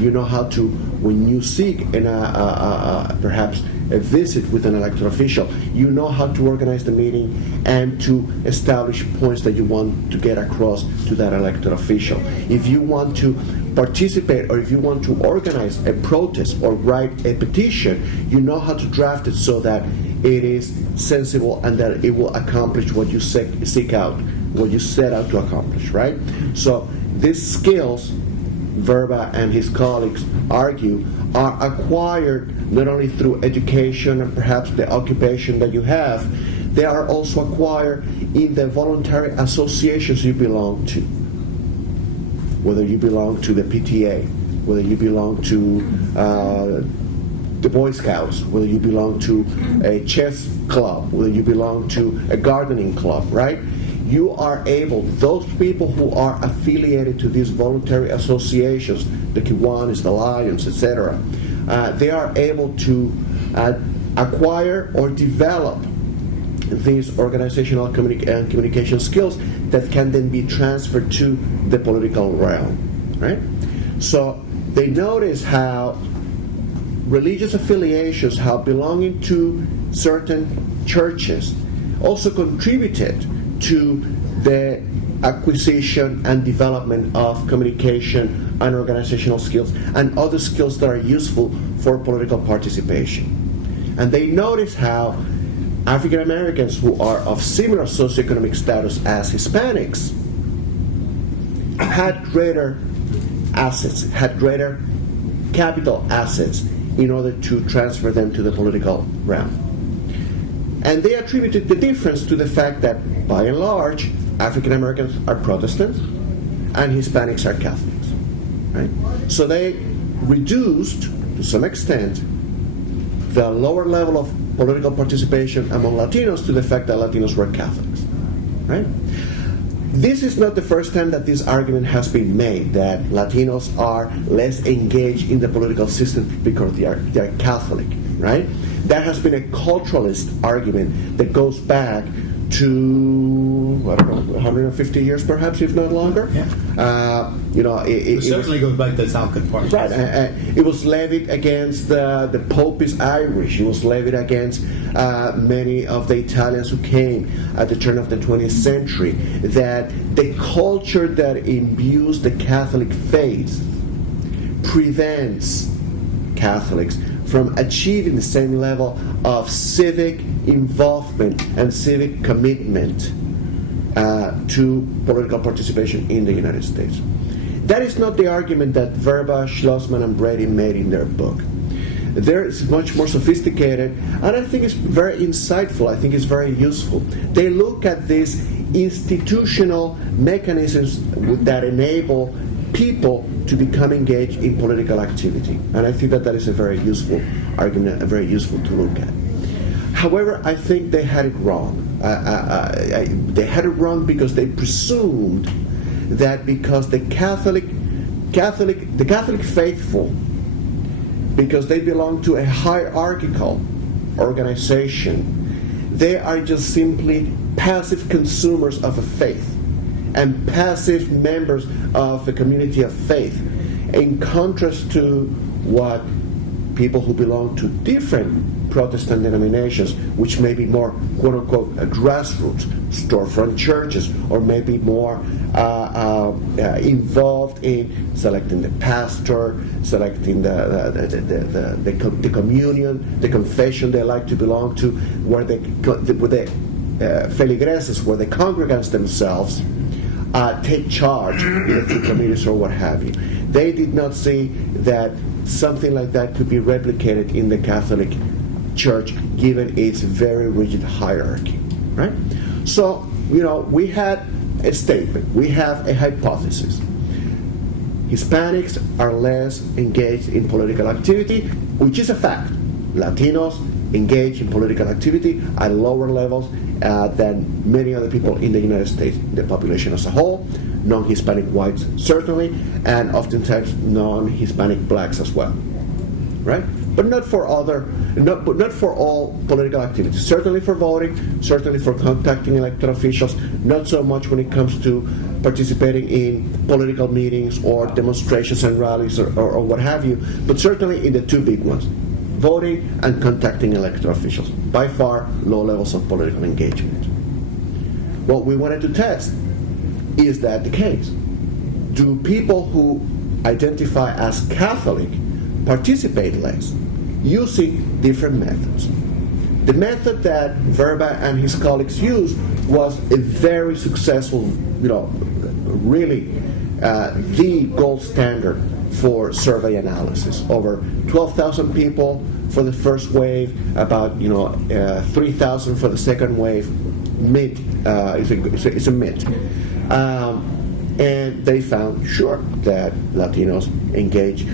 You know how to, when you seek perhaps a visit with an elected official, you know how to organize the meeting and to establish points that you want to get across to that elected official. If you want to participate or if you want to organize a protest or write a petition, you know how to draft it so that it is sensible and that it will accomplish what you seek out, what you set out to accomplish, right? So these skills, Verba and his colleagues argue, are acquired not only through education and perhaps the occupation that you have, they are also acquired in the voluntary associations you belong to. Whether you belong to the PTA, whether you belong to the Boy Scouts, whether you belong to a chess club, whether you belong to a gardening club, right? You are able, those people who are affiliated to these voluntary associations, the Kiwanis, the Lions, etc., they are able to acquire or develop these organizational and communication skills that can then be transferred to the political realm, right? So they notice how religious affiliations, how belonging to certain churches also contributed to the acquisition and development of communication and organizational skills and other skills that are useful for political participation. And they notice how African Americans who are of similar socioeconomic status as Hispanics had greater assets, had greater capital assets in order to transfer them to the political realm. And they attributed the difference to the fact that, by and large, African Americans are Protestants and Hispanics are Catholics. Right? So they reduced, to some extent, the lower level of political participation among Latinos to the fact that Latinos were Catholics. Right? This is not the first time that this argument has been made, that Latinos are less engaged in the political system because they are Catholic. Right? That has been a culturalist argument that goes back to, I don't know, 150 years perhaps, if not longer. Yeah. It certainly goes back to Southern Party. Right. It was levied against the Popist Irish. It was levied against many of the Italians who came at the turn of the 20th century. That the culture that imbues the Catholic faith prevents Catholics from achieving the same level of civic involvement and civic commitment to political participation in the United States. That is not the argument that Verba, Schlossman, and Brady made in their book. They're much more sophisticated, and I think it's very insightful. I think it's very useful. They look at these institutional mechanisms that enable people to become engaged in political activity, and I think that that is a very useful argument, very useful to look at. However, I think they had it wrong. They had it wrong because they presumed that because the Catholic faithful, because they belong to a hierarchical organization, they are just simply passive consumers of a faith and passive members of a community of faith, in contrast to what people who belong to different Protestant denominations, which may be more quote-unquote grassroots, storefront churches, or maybe more involved in selecting the pastor, selecting the communion, the confession they like to belong to, where the feligreses, where the congregants themselves take charge in the two communities or what have you. They did not see that something like that could be replicated in the Catholic Church, given its very rigid hierarchy, right? So, we had a statement, we have a hypothesis. Hispanics are less engaged in political activity, which is a fact. Latinos engage in political activity at lower levels than many other people in the United States, the population as a whole, non-Hispanic whites certainly, and oftentimes non-Hispanic blacks as well, right? But not for all political activities. Certainly for voting, certainly for contacting elected officials, not so much when it comes to participating in political meetings or demonstrations and rallies or what have you, but certainly in the two big ones, voting and contacting elected officials. By far, low levels of political engagement. What we wanted to test, is that the case? Do people who identify as Catholic participate less using different methods? The method that Verba and his colleagues used was a very successful, really the gold standard for survey analysis. Over 12,000 people for the first wave, about 3,000 for the second wave. It's a myth. And they found, sure, that Latinos engage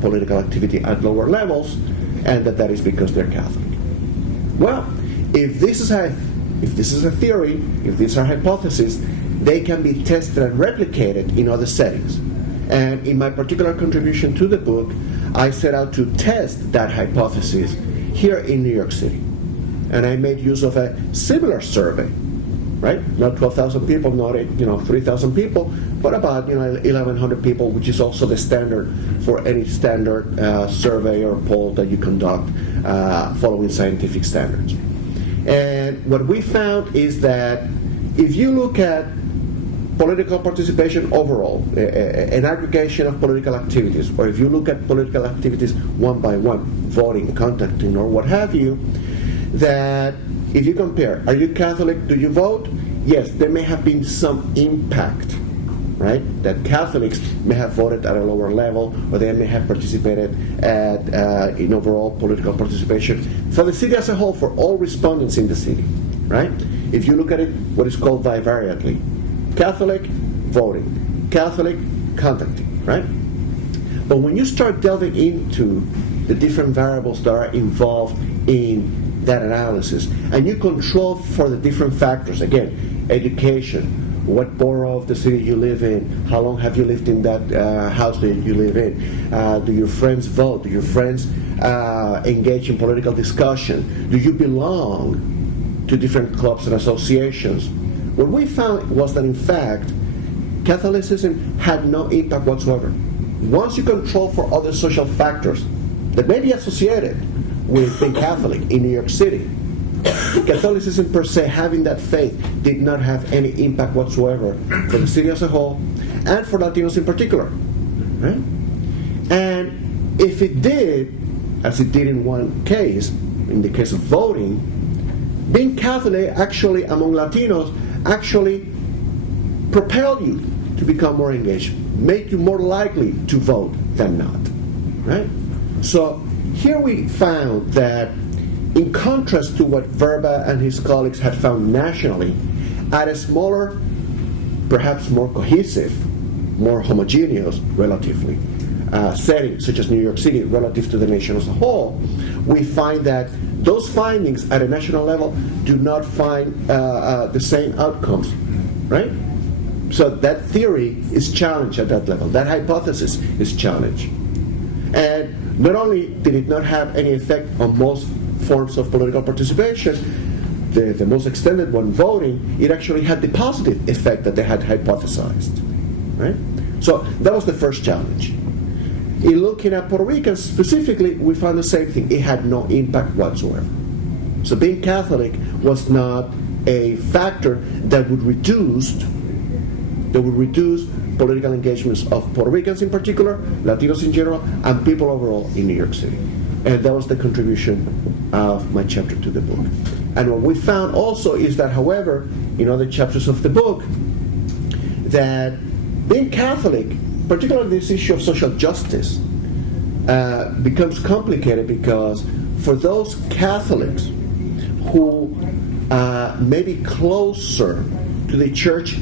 political activity at lower levels, and that is because they're Catholic. Well, if this is a theory, if these are hypotheses, they can be tested and replicated in other settings. And in my particular contribution to the book, I set out to test that hypothesis here in New York City. And I made use of a similar survey, right? Not 12,000 people, not 3,000 people, but about 1,100 people, which is also the standard for any standard survey or poll that you conduct following scientific standards. And what we found is that if you look at political participation overall, an aggregation of political activities, or if you look at political activities one by one, voting, contacting, or what have you, that if you compare, are you Catholic, do you vote? Yes, there may have been some impact, right? That Catholics may have voted at a lower level, or they may have participated in overall political participation for the city as a whole, for all respondents in the city, right? If you look at it, what is called bivariately. Catholic, voting. Catholic, contacting, right? But when you start delving into the different variables that are involved in that analysis, and you control for the different factors, again, education, what borough of the city you live in, how long have you lived in that house that you live in, do your friends vote, do your friends engage in political discussion, do you belong to different clubs and associations? What we found was that, in fact, Catholicism had no impact whatsoever. Once you control for other social factors that may be associated with being Catholic in New York City, Catholicism per se, having that faith, did not have any impact whatsoever for the city as a whole, and for Latinos in particular. Right? And If it did, as it did in one case, in the case of voting, being Catholic actually among Latinos actually propel you to become more engaged, make you more likely to vote than not, right? So here we found that in contrast to what Verba and his colleagues had found nationally, at a smaller, perhaps more cohesive, more homogeneous, relatively, setting, such as New York City, relative to the nation as a whole, we find that those findings at a national level do not find the same outcomes, right? So that theory is challenged at that level. That hypothesis is challenged. And not only did it not have any effect on most forms of political participation, the most extended one, voting, it actually had the positive effect that they had hypothesized, right? So that was the first challenge. In looking at Puerto Ricans specifically, we found the same thing. It had no impact whatsoever. So being Catholic was not a factor that would reduce political engagements of Puerto Ricans in particular, Latinos in general, and people overall in New York City. And that was the contribution of my chapter to the book. And what we found also is that, however, in other chapters of the book, that being Catholic, particularly this issue of social justice, becomes complicated because for those Catholics who may be closer to the church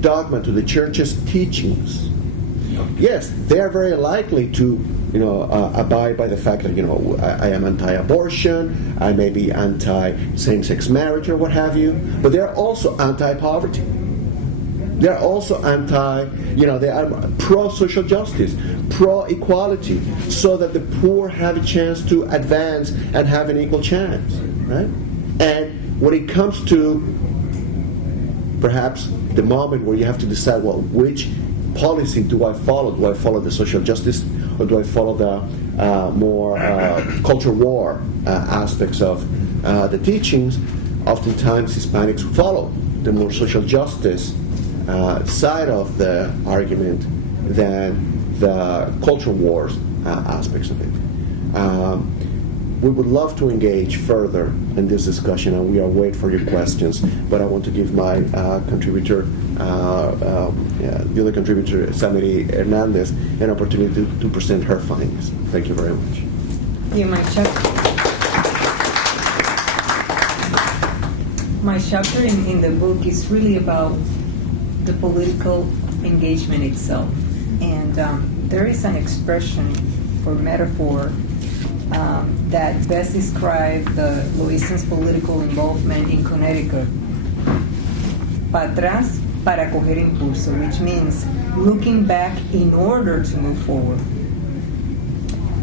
dogma, to the church's teachings, yes, they are very likely to abide by the fact that, I am anti-abortion, I may be anti-same-sex marriage or what have you, but they're also anti-poverty. They're also they are pro-social justice, pro-equality, so that the poor have a chance to advance and have an equal chance, right? And when it comes to perhaps the moment where you have to decide, well, which policy do I follow? Do I follow the social justice, or do I follow the more culture war aspects of the teachings? Oftentimes Hispanics follow the more social justice side of the argument than the cultural wars aspects of it. We would love to engage further in this discussion, and we are waiting for your questions. But I want to give my contributor, the other contributor, Samiri Hernández, an opportunity to present her findings. Thank you very much. My chapter in the book is really about the political engagement itself. And there is an expression or metaphor that best describes the Loizans' political involvement in Connecticut. Para atrás para coger impulso, which means looking back in order to move forward.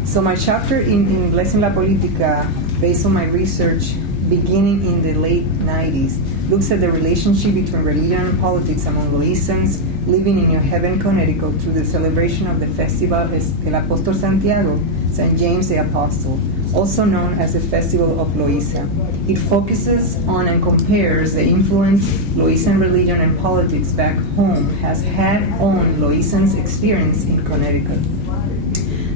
So my chapter in Blessing La Politica, based on my research beginning in the late 90s, looks at the relationship between religion and politics among Loizans living in New Haven, Connecticut, through the celebration of the festival El Apóstol Santiago, St. James the Apostle, also known as the Festival of Loíza. It focuses on and compares the influence Loizan religion and politics back home has had on Loizans' experience in Connecticut.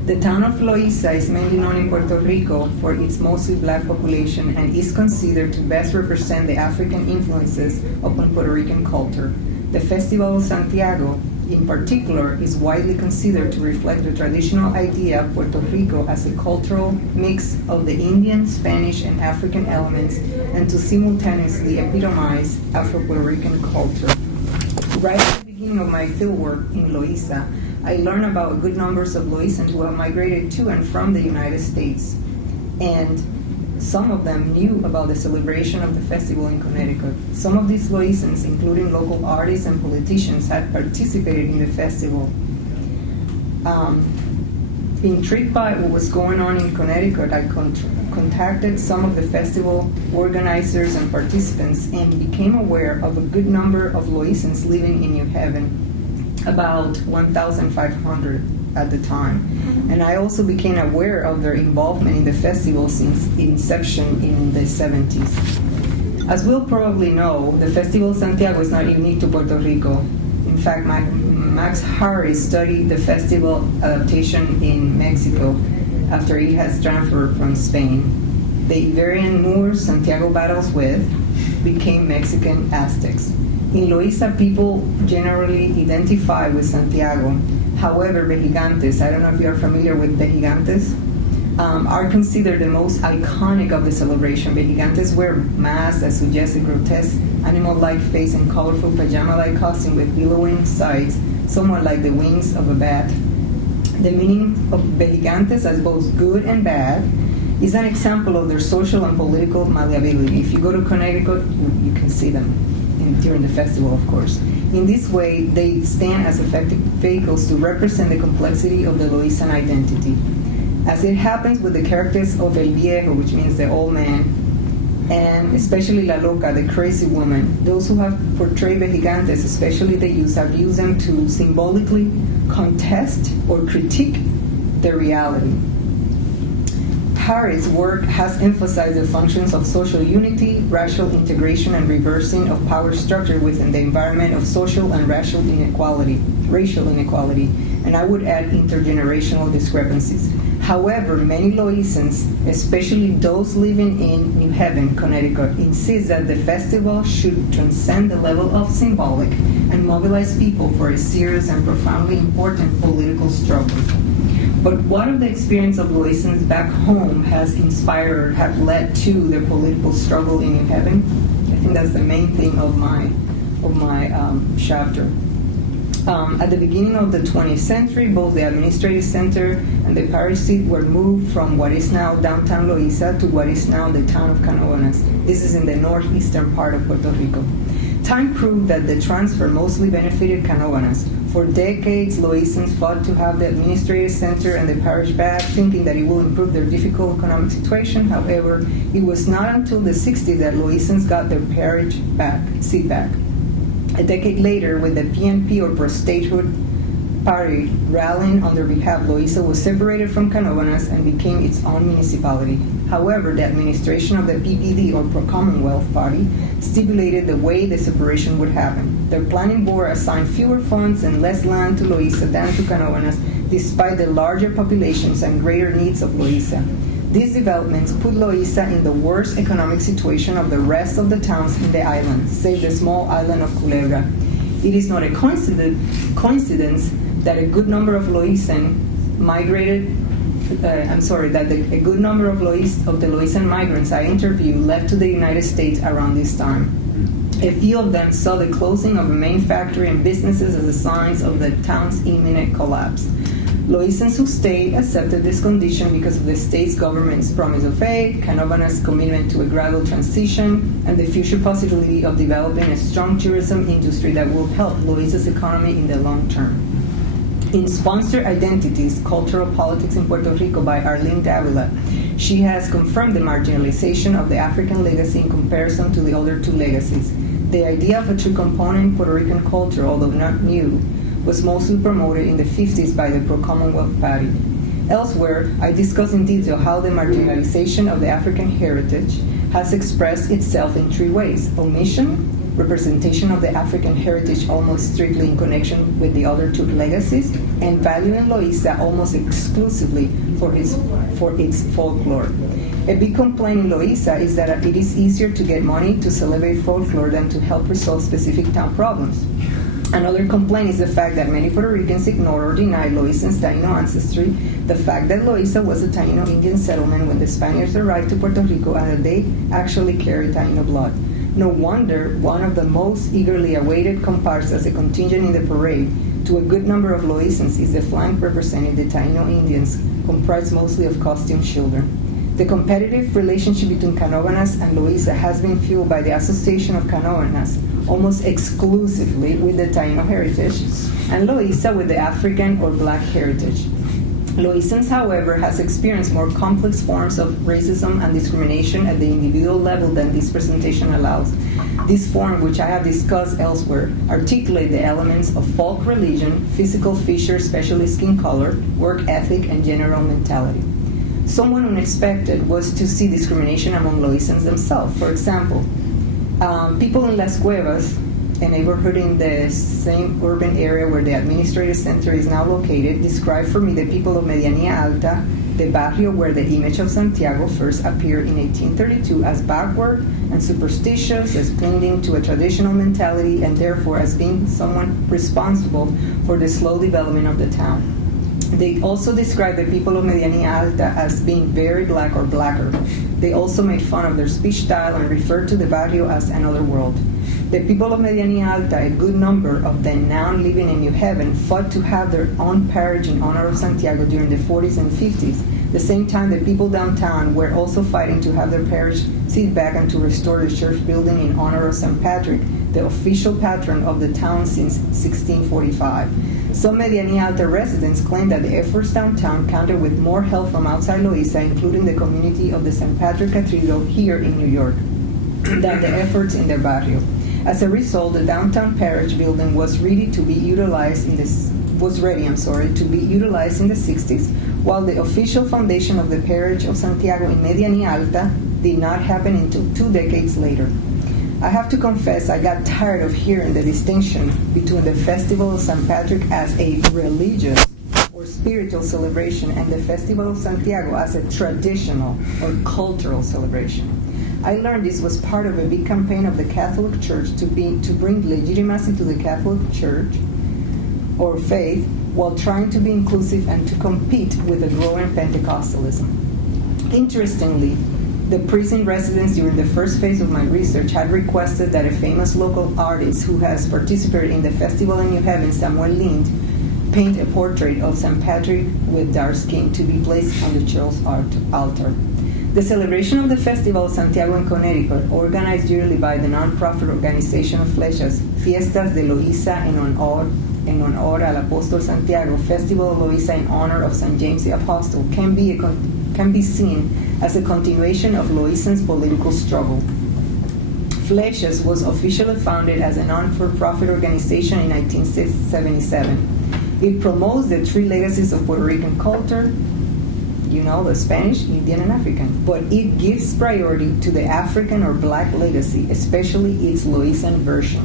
The town of Loíza is mainly known in Puerto Rico for its mostly black population and is considered to best represent the African influences upon Puerto Rican culture. The Festival of Santiago, in particular, is widely considered to reflect the traditional idea of Puerto Rico as a cultural mix of the Indian, Spanish, and African elements, and to simultaneously epitomize Afro-Puerto Rican culture. Right at the beginning of my fieldwork in Loíza, I learned about good numbers of Loizans who have migrated to and from the United States, and some of them knew about the celebration of the festival in Connecticut. Some of these Loizans, including local artists and politicians, had participated in the festival. Intrigued by what was going on in Connecticut, I contacted some of the festival organizers and participants and became aware of a good number of Loizans living in New Haven, about 1,500 at the time. And I also became aware of their involvement in the festival since inception in the 70s. As we'll probably know, the Festival of Santiago is not unique to Puerto Rico. In fact, Max Harris studied the festival adaptation in Mexico, after it has transferred from Spain. The Iberian Moors Santiago battles with became Mexican Aztecs. In Loíza, people generally identify with Santiago. However, Vejigantes, I don't know if you are familiar with Vejigantes, are considered the most iconic of the celebration. Vejigantes wear masks that suggest a grotesque animal-like face and colorful pajama-like costume with billowing sides, somewhat like the wings of a bat. The meaning of Vejigantes as both good and bad is an example of their social and political malleability. If you go to Connecticut, you can see them during the festival, of course. In this way, they stand as effective vehicles to represent the complexity of the Loízan identity. As it happens with the characters of El Viejo, which means the old man, and especially La Loca, the crazy woman, those who have portrayed Vejigantes, especially the youth, have used them to symbolically contest or critique their reality. Harris' work has emphasized the functions of social unity, racial integration, and reversing of power structure within the environment of social and racial inequality, and I would add intergenerational discrepancies. However, many Loízans, especially those living in New Haven, Connecticut, insist that the festival should transcend the level of symbolic and mobilize people for a serious and profoundly important political struggle. But what of the experience of Loízans back home has inspired, have led to their political struggle in New Haven? I think that's the main thing of my chapter. At the beginning of the 20th century, both the administrative center and the parish seat were moved from what is now downtown Loíza to what is now the town of Canóvanas. This is in the northeastern part of Puerto Rico. Time proved that the transfer mostly benefited Canóvanas. For decades, Loízans fought to have the administrative center and the parish back, thinking that it will improve their difficult economic situation. However, it was not until the 60s that Loízans got their parish seat back. A decade later, with the PNP or pro-statehood party rallying on their behalf, Loíza was separated from Canóvanas and became its own municipality. However, the administration of the PPD or Pro-Commonwealth Party stipulated the way the separation would happen. Their planning board assigned fewer funds and less land to Loíza than to Canóvanas, despite the larger populations and greater needs of Loíza. These developments put Loíza in the worst economic situation of the rest of the towns in the island, save the small island of Culebra. It is not a coincidence that a good number of Loízan migrated. A good number of the Loízan migrants I interviewed left to the United States around this time. A few of them saw the closing of a main factory and businesses as a sign of the town's imminent collapse. Loízans who stayed accepted this condition because of the state's government's promise of aid, Canóvanas' commitment to a gradual transition, and the future possibility of developing a strong tourism industry that will help Loíza's economy in the long term. In Sponsored Identities, Cultural Politics in Puerto Rico by Arlene Davila, she has confirmed the marginalization of the African legacy in comparison to the other two legacies. The idea of a true component in Puerto Rican culture, although not new, was mostly promoted in the 50s by the Pro-Commonwealth Party. Elsewhere, I discuss in detail how the marginalization of the African heritage has expressed itself in three ways: omission, representation of the African heritage almost strictly in connection with the other two legacies, and valuing Loíza almost exclusively for its folklore. A big complaint in Loíza is that it is easier to get money to celebrate folklore than to help resolve specific town problems. Another complaint is the fact that many Puerto Ricans ignore or deny Loízan's Taino ancestry, the fact that Loíza was a Taino Indian settlement when the Spaniards arrived to Puerto Rico and that they actually carried Taino blood. No wonder one of the most eagerly awaited comparsas, a contingent in the parade, to a good number of Loízans is the flank representing the Taino Indians, comprised mostly of costumed children. The competitive relationship between Canóvanas and Loíza has been fueled by the association of Canóvanas almost exclusively with the Taino heritage, and Loíza with the African or Black heritage. Loízans, however, has experienced more complex forms of racism and discrimination at the individual level than this presentation allows. This form, which I have discussed elsewhere, articulate the elements of folk religion, physical features, especially skin color, work ethic, and general mentality. Somewhat unexpected was to see discrimination among Loízans themselves. For example, people in Las Cuevas, a neighborhood in the same urban area where the administrative center is now located, described for me the people of Medianía Alta the barrio where the image of Santiago first appeared in 1832 as backward and superstitious, as clinging to a traditional mentality, and therefore as being someone responsible for the slow development of the town. They also described the people of Medianía Alta as being very black or blacker. They also made fun of their speech style and referred to the barrio as another world. The people of Medianía Alta, a good number of them now living in New Haven, fought to have their own parish in honor of Santiago during the 40s and 50s. The same time, the people downtown were also fighting to have their parish sit back and to restore the church building in honor of St. Patrick, the official patron of the town since 1645. Some Medianía Alta residents claim that the efforts downtown countered with more help from outside Loíza, including the community of the St. Patrick Cathedral here in New York, than the efforts in their barrio. As a result, the downtown parish building was ready to be utilized in the 60s, while the official foundation of the parish of Santiago in Medianía Alta did not happen until 2 decades later. I have to confess I got tired of hearing the distinction between the Festival of St. Patrick as a religious or spiritual celebration and the Festival of Santiago as a traditional or cultural celebration. I learned this was part of a big campaign of the Catholic Church to bring legitimacy to the Catholic Church or faith while trying to be inclusive and to compete with the growing Pentecostalism. Interestingly, the prison residents during the first phase of my research had requested that a famous local artist who has participated in the festival in New Haven, Samuel Lind, paint a portrait of St. Patrick with dark skin to be placed on the church altar. The celebration of the Festival of Santiago in Connecticut, organized yearly by the nonprofit organization of Flechas, Fiestas de Loíza en honor al Apóstol Santiago, Festival of Loíza in honor of St. James the Apostle, can be seen as a continuation of Loízan's political struggle. Flechas was officially founded as a non-for-profit organization in 1977. It promotes the three legacies of Puerto Rican culture, the Spanish, Indian, and African, but it gives priority to the African or Black legacy, especially its Loízan version.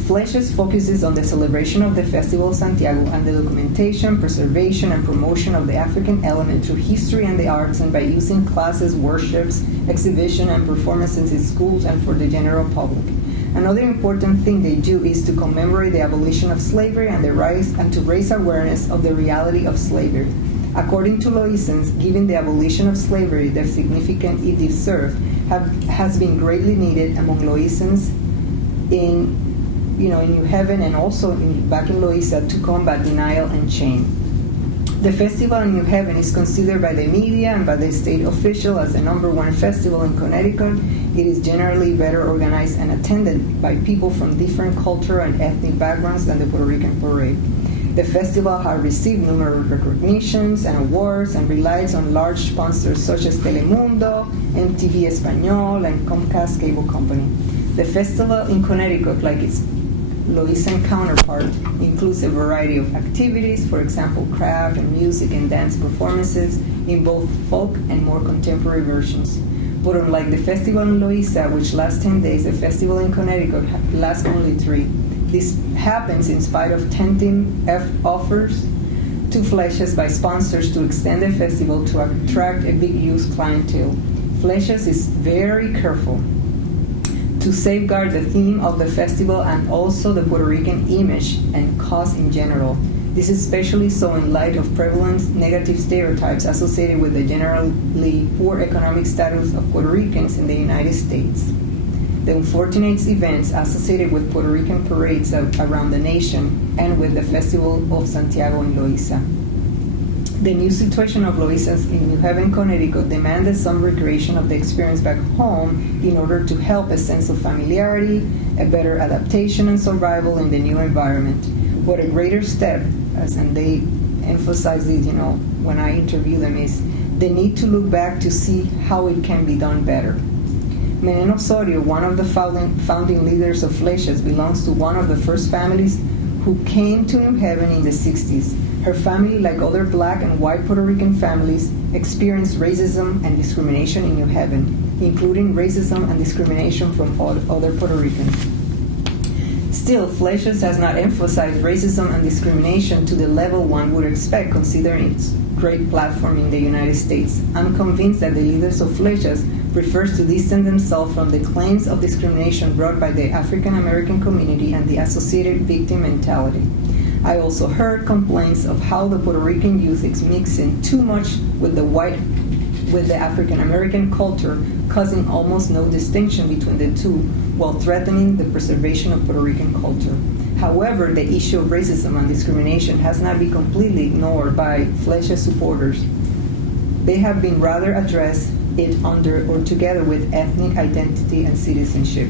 Flechas focuses on the celebration of the Festival of Santiago and the documentation, preservation, and promotion of the African element through history and the arts, and by using classes, workshops, exhibition, and performances in schools and for the general public. Another important thing they do is to commemorate the abolition of slavery and to raise awareness of the reality of slavery. According to Loízans, given the abolition of slavery, the significance it deserved has been greatly needed among Loízans in New Haven and also back in Loíza to combat denial and shame. The festival in New Haven is considered by the media and by the state official as the #1 festival in Connecticut. It is generally better organized and attended by people from different cultural and ethnic backgrounds than the Puerto Rican parade. The festival has received numerous recognitions and awards and relies on large sponsors such as Telemundo, MTV Español, and Comcast Cable Company. The festival in Connecticut, like its Loízan counterpart, includes a variety of activities, for example, craft and music and dance performances in both folk and more contemporary versions. But unlike the festival in Loíza, which lasts 10 days, the festival in Connecticut lasts only 3. This happens in spite of tempting offers to Flechas by sponsors to extend the festival to attract a big youth clientele. Flechas is very careful to safeguard the theme of the festival and also the Puerto Rican image and cause in general. This is especially so in light of prevalent negative stereotypes associated with the generally poor economic status of Puerto Ricans in the United States. The unfortunate events associated with Puerto Rican parades around the nation and with the Festival of Santiago in Loíza. The new situation of Loízas in New Haven, Connecticut demanded some recreation of the experience back home in order to help a sense of familiarity, a better adaptation and survival in the new environment. What a greater step, and they emphasize it, when I interview them, is the need to look back to see how it can be done better. Menén Osorio, one of the founding leaders of Flechas, belongs to one of the first families who came to New Haven in the 60s. Her family, like other Black and white Puerto Rican families, experienced racism and discrimination in New Haven, including racism and discrimination from other Puerto Ricans. Still, Flechas has not emphasized racism and discrimination to the level one would expect, considering its great platform in the United States. I'm convinced that the leaders of Flechas prefers to distance themselves from the claims of discrimination brought by the African American community and the associated victim mentality. I also heard complaints of how the Puerto Rican youth is mixing too much with the African American culture, causing almost no distinction between the two, while threatening the preservation of Puerto Rican culture. However, the issue of racism and discrimination has not been completely ignored by Flecha supporters. They have been rather addressed it under or together with ethnic identity and citizenship.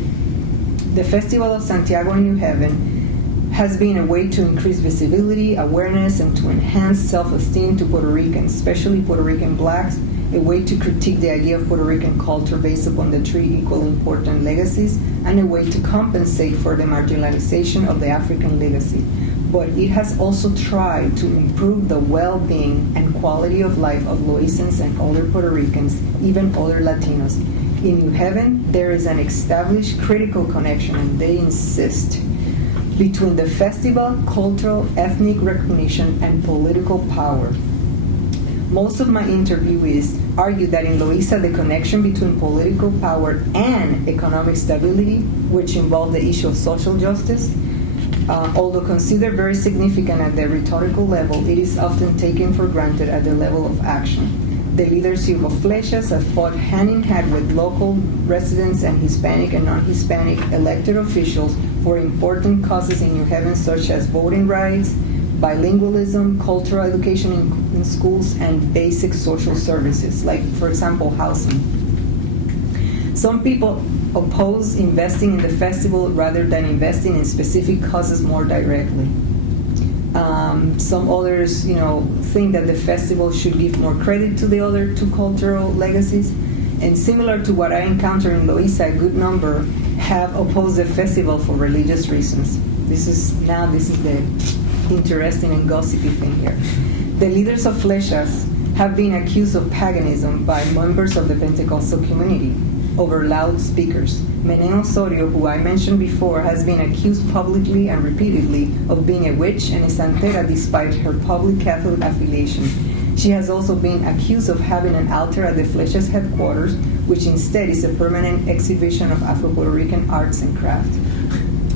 The Festival of Santiago in New Haven has been a way to increase visibility, awareness, and to enhance self-esteem to Puerto Ricans, especially Puerto Rican blacks, a way to critique the idea of Puerto Rican culture based upon the three equally important legacies, and a way to compensate for the marginalization of the African legacy. But it has also tried to improve the well-being and quality of life of Loizans and other Puerto Ricans, even other Latinos. In New Haven, there is an established critical connection, and they insist, between the festival, cultural, ethnic recognition, and political power. Most of my interviewees argue that in Loíza, the connection between political power and economic stability, which involve the issue of social justice, although considered very significant at the rhetorical level, it is often taken for granted at the level of action. The leadership of Flechas have fought hand-in-hand with local residents and Hispanic and non-Hispanic elected officials for important causes in New Haven, such as voting rights, bilingualism, cultural education in schools, and basic social services, like, for example, housing. Some people oppose investing in the festival rather than investing in specific causes more directly. Some others, think that the festival should give more credit to the other two cultural legacies. And similar to what I encountered in Loíza, a good number have opposed the festival for religious reasons. This is the interesting and gossipy thing here. The leaders of Flechas have been accused of paganism by members of the Pentecostal community over loudspeakers. Menén Osorio, who I mentioned before, has been accused publicly and repeatedly of being a witch and a santera despite her public Catholic affiliation. She has also been accused of having an altar at the Flechas headquarters, which instead is a permanent exhibition of Afro-Puerto Rican arts and craft.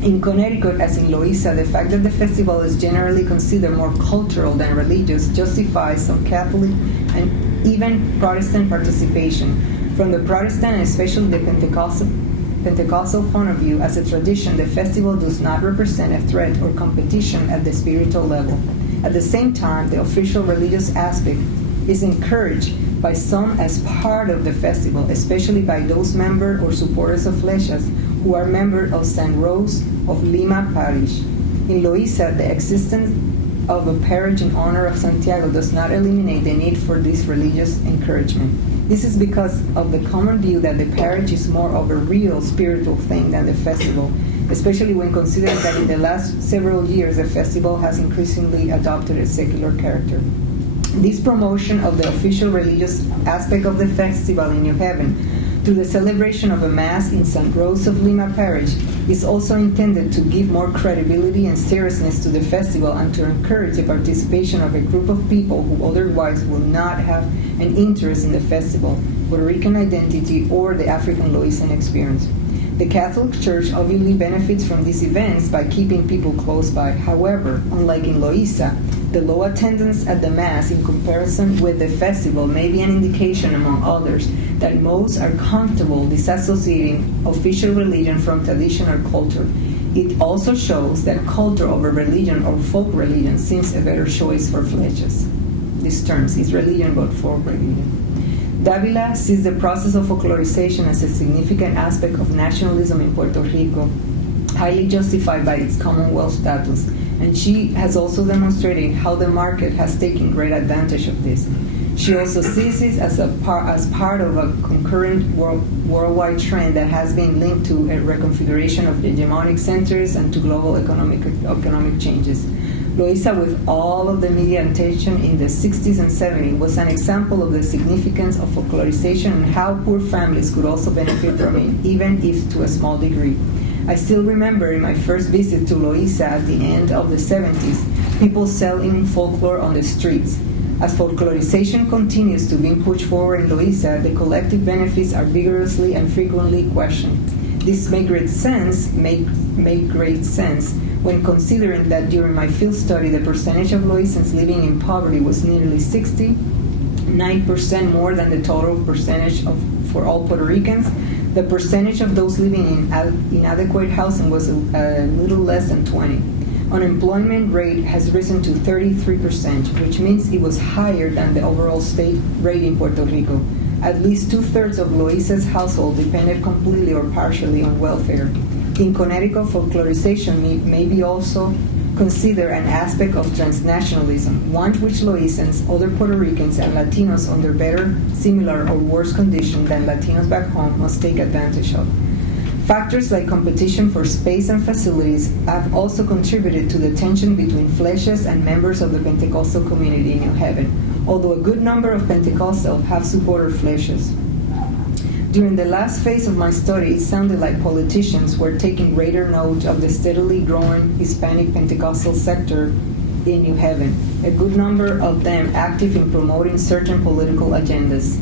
In Connecticut, as in Loíza, the fact that the festival is generally considered more cultural than religious justifies some Catholic and even Protestant participation. From the Protestant and especially the Pentecostal point of view, as a tradition, the festival does not represent a threat or competition at the spiritual level. At the same time, the official religious aspect is encouraged by some as part of the festival, especially by those members or supporters of Flechas who are members of San Rose of Lima Parish. In Loíza, the existence of a parish in honor of Santiago does not eliminate the need for this religious encouragement. This is because of the common view that the parish is more of a real spiritual thing than the festival, especially when considering that in the last several years the festival has increasingly adopted a secular character. This promotion of the official religious aspect of the festival in New Haven through the celebration of a Mass in San Rose of Lima Parish is also intended to give more credibility and seriousness to the festival and to encourage the participation of a group of people who otherwise would not have an interest in the festival, Puerto Rican identity, or the African Loizan experience. The Catholic Church obviously benefits from these events by keeping people close by. However, unlike in Loíza, the low attendance at the Mass in comparison with the festival may be an indication, among others, that most are comfortable disassociating official religion from traditional culture. It also shows that culture over religion or folk religion seems a better choice for Flechas. This term is religion but folk religion. Davila sees the process of folklorization as a significant aspect of nationalism in Puerto Rico, highly justified by its Commonwealth status, and she has also demonstrated how the market has taken great advantage of this. She also sees it as part of a concurrent worldwide trend that has been linked to a reconfiguration of the hegemonic centers and to global economic changes. Loíza, with all of the media attention in the 60s and 70s, was an example of the significance of folklorization and how poor families could also benefit from it, even if to a small degree. I still remember in my first visit to Loíza at the end of the 70s, people selling folklore on the streets. As folklorization continues to be pushed forward in Loíza, the collective benefits are vigorously and frequently questioned. This make great sense when considering that during my field study, the percentage of Loízans living in poverty was nearly 69% more than the total percentage for all Puerto Ricans. The percentage of those living in inadequate housing was a little less than 20. Unemployment rate has risen to 33%, which means it was higher than the overall state rate in Puerto Rico. At least 2/3 of Loíza's household depended completely or partially on welfare. In Connecticut, folklorization may be also considered an aspect of transnationalism, one which Loízans, other Puerto Ricans, and Latinos under better, similar, or worse conditions than Latinos back home must take advantage of. Factors like competition for space and facilities have also contributed to the tension between Flechas and members of the Pentecostal community in New Haven, although a good number of Pentecostals have supported Flechas. During the last phase of my study, it sounded like politicians were taking greater note of the steadily growing Hispanic Pentecostal sector in New Haven, a good number of them active in promoting certain political agendas.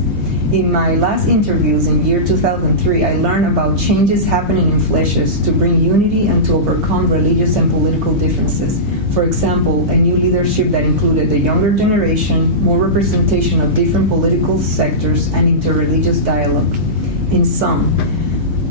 In my last interviews in year 2003, I learned about changes happening in Flechas to bring unity and to overcome religious and political differences. For example, a new leadership that included the younger generation, more representation of different political sectors, and interreligious dialogue. In sum,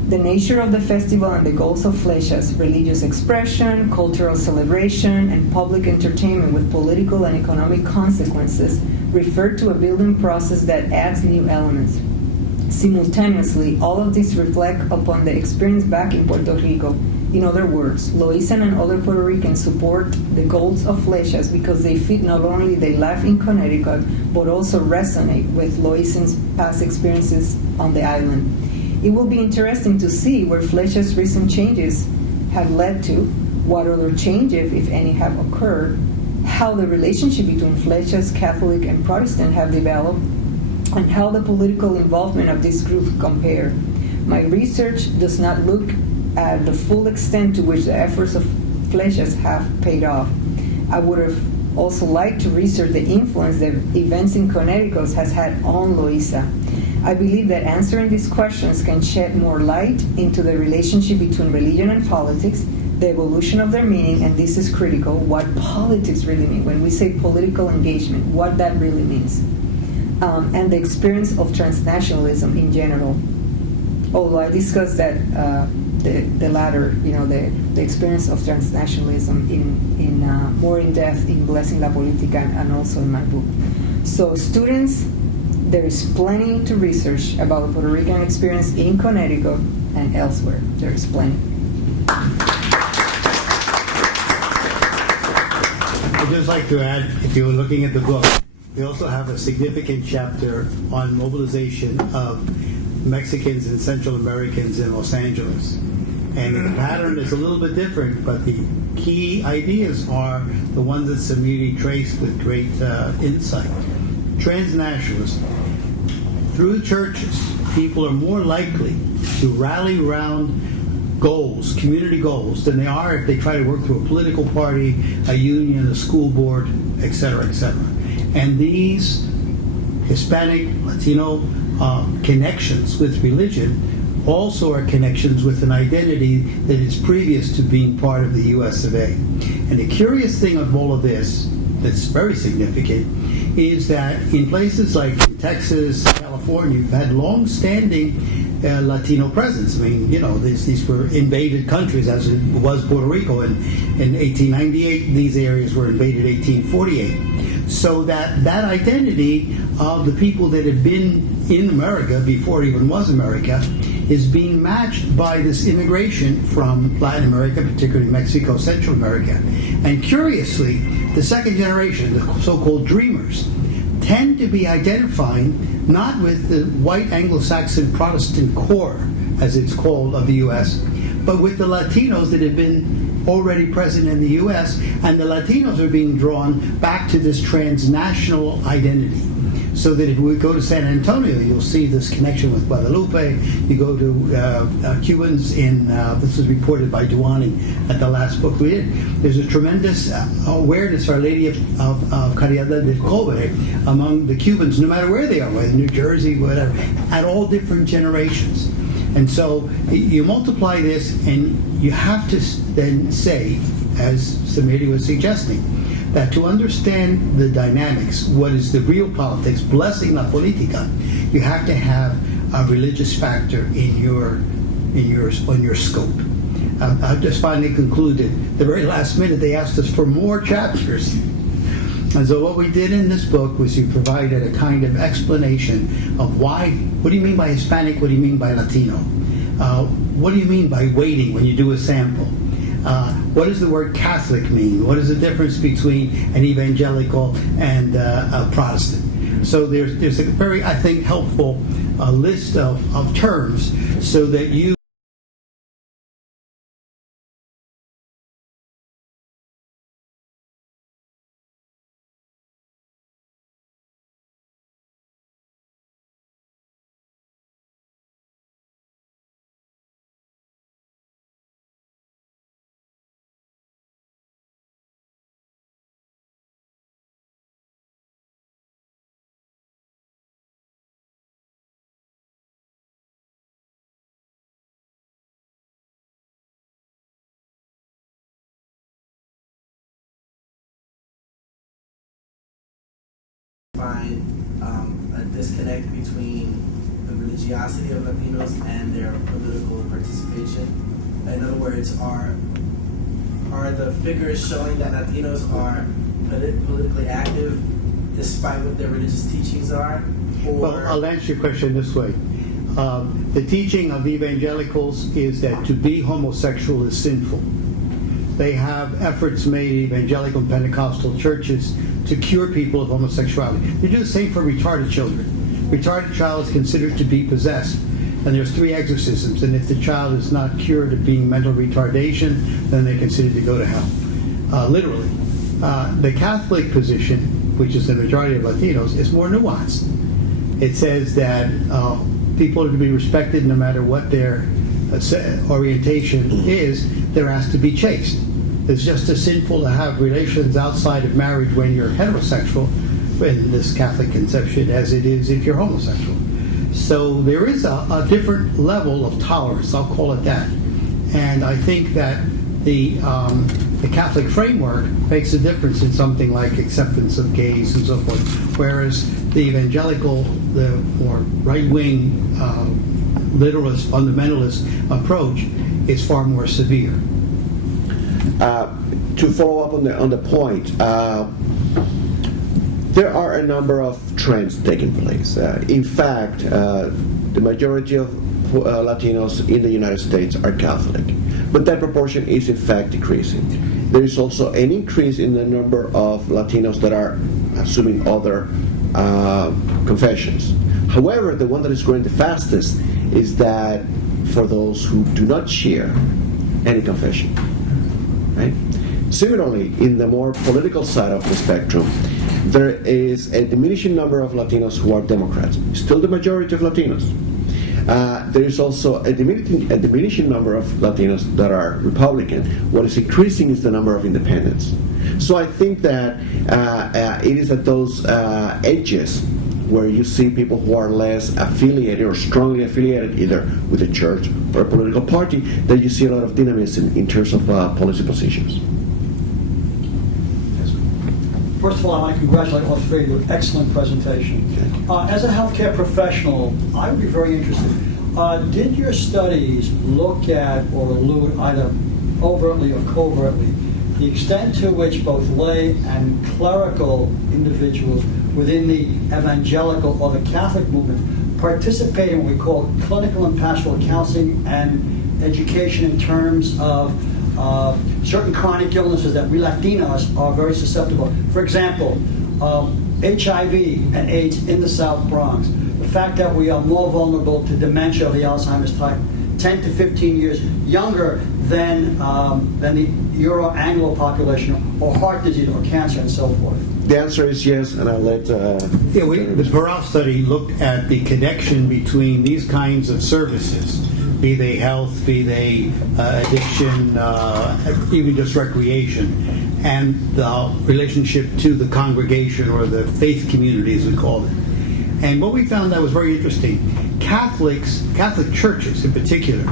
the nature of the festival and the goals of Flechas, religious expression, cultural celebration, and public entertainment with political and economic consequences, refer to a building process that adds new elements. Simultaneously, all of these reflect upon the experience back in Puerto Rico. In other words, Loízan and other Puerto Ricans support the goals of Flechas because they fit not only their life in Connecticut, but also resonate with Loízan's past experiences on the island. It will be interesting to see where Flechas' recent changes have led to, what other changes, if any, have occurred, how the relationship between Flechas, Catholic, and Protestant have developed, and how the political involvement of this group compare. My research does not look at the full extent to which the efforts of Flechas have paid off. I would have also liked to research the influence that events in Connecticut has had on Loíza. I believe that answering these questions can shed more light into the relationship between religion and politics, the evolution of their meaning, and this is critical, what politics really mean. When we say political engagement, what that really means. And the experience of transnationalism in general. Although I discussed that the latter, the experience of transnationalism in more in depth in Blessing La Politica and also in my book. So students, there is plenty to research about the Puerto Rican experience in Connecticut and elsewhere. There is plenty. I'd just like to add, if you're looking at the book, we also have a significant chapter on mobilization of Mexicans and Central Americans in Los Angeles. And the pattern is a little bit different, but the key ideas are the ones that Samiri traced with great insight. Transnationalism. Through churches, people are more likely to rally around goals, community goals, than they are if they try to work through a political party, a union, a school board, etc., etc. And these Hispanic, Latino connections with religion also are connections with an identity that is previous to being part of the U.S. of A. And the curious thing of all of this, that's very significant, is that in places like Texas, California, you've had long-standing Latino presence. I mean, these were invaded countries, as it was Puerto Rico. In 1898, these areas were invaded 1848. So that identity of the people that had been in America before it even was America is being matched by this immigration from Latin America, particularly Mexico, Central America. And curiously, the second generation, the so-called dreamers, tend to be identifying not with the white Anglo-Saxon Protestant core, as it's called, of the U.S., but with the Latinos that have been already present in the U.S., and the Latinos are being drawn back to this transnational identity. So that if we go to San Antonio, you'll see this connection with Guadalupe. You go to Cubans in, this was reported by Duani at the last book we did. There's a tremendous awareness, Our Lady of Caridad del Cobre, among the Cubans, no matter where they are, whether New Jersey, whatever, at all different generations. And so you multiply this, and you have to then say, as Samiri was suggesting, that to understand the dynamics, what is the real politics, blessing la politica, you have to have a religious factor in your scope. I just finally concluded, the very last minute they asked us for more chapters. And so what we did in this book was you provided a kind of explanation of why, what do you mean by Hispanic, what do you mean by Latino? What do you mean by waiting when you do a sample? What does the word Catholic mean? What is the difference between an evangelical and a Protestant? So there's a very, I think, helpful list of terms so that you find a disconnect between the religiosity of Latinos and their political participation. In other words, are the figures showing that Latinos are politically active despite what their religious teachings are? Well, I'll answer your question this way. The teaching of evangelicals is that to be homosexual is sinful. They have efforts made in evangelical and Pentecostal churches to cure people of homosexuality. They do the same for retarded children. Retarded child is considered to be possessed, and there's 3 exorcisms, and if the child is not cured of being mental retardation, then they're considered to go to hell. Literally. The Catholic position, which is the majority of Latinos, is more nuanced. It says that people are to be respected no matter what their orientation is. They're asked to be chaste. It's just as sinful to have relations outside of marriage when you're heterosexual, in this Catholic conception, as it is if you're homosexual. So there is a different level of tolerance, I'll call it that. And I think that the Catholic framework makes a difference in something like acceptance of gays and so forth, whereas the evangelical, the more right-wing, literalist, fundamentalist approach is far more severe. To follow up on the point, there are a number of trends taking place. In fact, the majority of Latinos in the United States are Catholic, but that proportion is in fact decreasing. There is also an increase in the number of Latinos that are assuming other confessions. However, the one that is growing the fastest is that for those who do not share any confession. Right? Similarly, in the more political side of the spectrum, there is a diminishing number of Latinos who are Democrats, still the majority of Latinos. There is also a diminishing number of Latinos that are Republican. What is increasing is the number of independents. So I think that it is at those edges where you see people who are less affiliated or strongly affiliated either with a church or a political party that you see a lot of dynamism in terms of policy positions. First of all, I want to congratulate all three of you. Excellent presentation. As a healthcare professional, I would be very interested. Did your studies look at or allude either overtly or covertly the extent to which both lay and clerical individuals within the evangelical or the Catholic movement participate in what we call clinical and pastoral counseling and education in terms of certain chronic illnesses that we Latinos are very susceptible. For example, HIV and AIDS in the South Bronx. The fact that we are more vulnerable to dementia of the Alzheimer's type 10 to 15 years younger than the Euro-Anglo population, or heart disease, or cancer, and so forth? The answer is yes, and I'll let... The Peralta study looked at the connection between these kinds of services, be they health, be they addiction, even just recreation, and the relationship to the congregation or the faith community, as we call it. And what we found that was very interesting, Catholic churches in particular,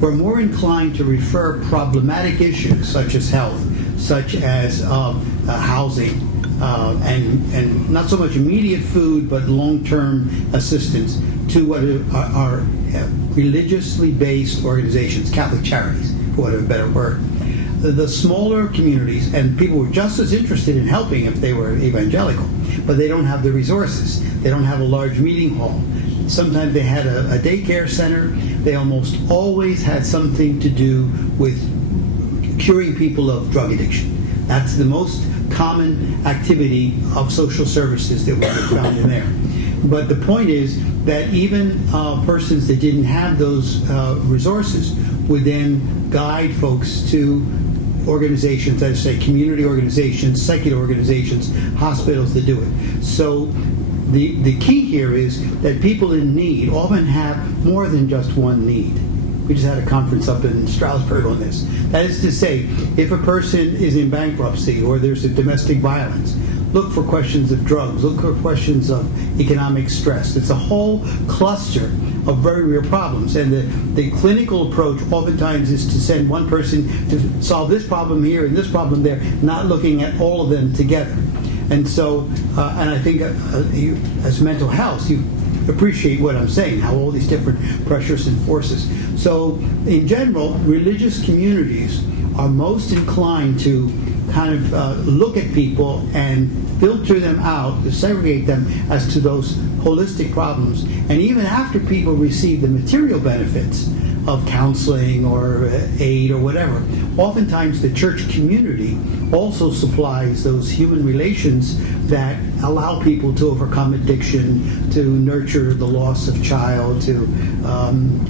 were more inclined to refer problematic issues such as health, such as housing, and not so much immediate food, but long-term assistance to what are religiously based organizations, Catholic charities, for whatever a better word. The smaller communities, and people were just as interested in helping if they were evangelical, but they don't have the resources. They don't have a large meeting hall. Sometimes they had a daycare center. They almost always had something to do with curing people of drug addiction. That's the most common activity of social services that we found in there. But the point is that even persons that didn't have those resources would then guide folks to organizations, as I say, community organizations, secular organizations, hospitals that do it. So the key here is that people in need often have more than just one need. We just had a conference up in Strasbourg on this. That is to say, if a person is in bankruptcy or there's a domestic violence, look for questions of drugs, look for questions of economic stress. It's a whole cluster of very real problems. And the clinical approach oftentimes is to send one person to solve this problem here and this problem there, not looking at all of them together. And so, and I think you, as mental health, you appreciate what I'm saying, how all these different pressures and forces. So, in general, religious communities are most inclined to kind of look at people and filter them out, to segregate them as to those holistic problems. And even after people receive the material benefits of counseling or aid or whatever, oftentimes the church community also supplies those human relations that allow people to overcome addiction, to nurture the loss of child, to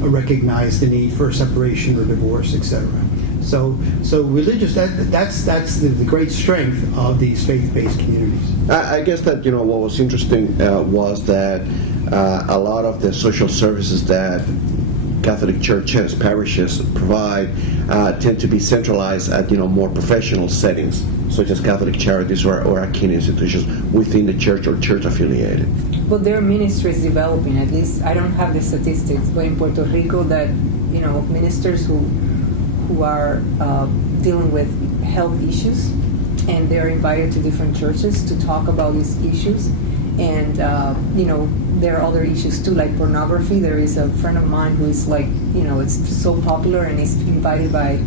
recognize the need for separation or divorce, etc. So religious, that's the great strength of these faith-based communities. I guess that, what was interesting was that a lot of the social services that Catholic churches, parishes provide tend to be centralized at more professional settings, such as Catholic charities or akin institutions within the church or church affiliated. Well, there are ministries developing. At least I don't have the statistics, but in Puerto Rico, that ministers who are dealing with health issues, and they're invited to different churches to talk about these issues. And there are other issues too, like pornography. There is a friend of mine who is it's so popular, and is invited by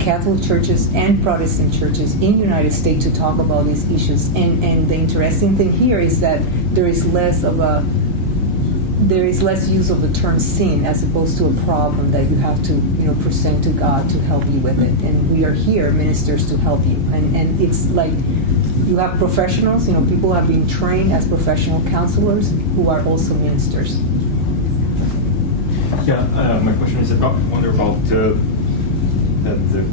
Catholic churches and Protestant churches in the United States to talk about these issues. And the interesting thing here is that there is less use of the term sin as opposed to a problem that you have to present to God to help you with it. And we are here, ministers, to help you. And it's like you have professionals, people who have been trained as professional counselors who are also ministers. Yeah, my question is about that the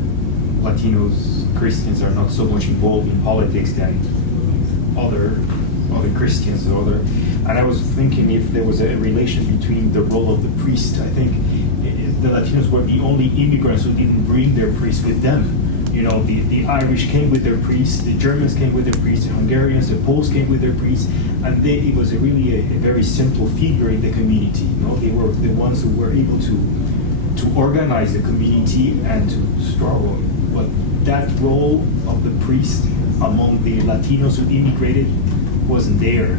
Latinos, Christians are not so much involved in politics than other Christians and I was thinking if there was a relation between the role of the priest. I think the Latinos were the only immigrants who didn't bring their priests with them. The Irish came with their priests, the Germans came with their priests, the Hungarians, the Poles came with their priests, and it was really a very central figure in the community. They were the ones who were able to organize the community and to struggle. But that role of the priest among the Latinos who immigrated wasn't there,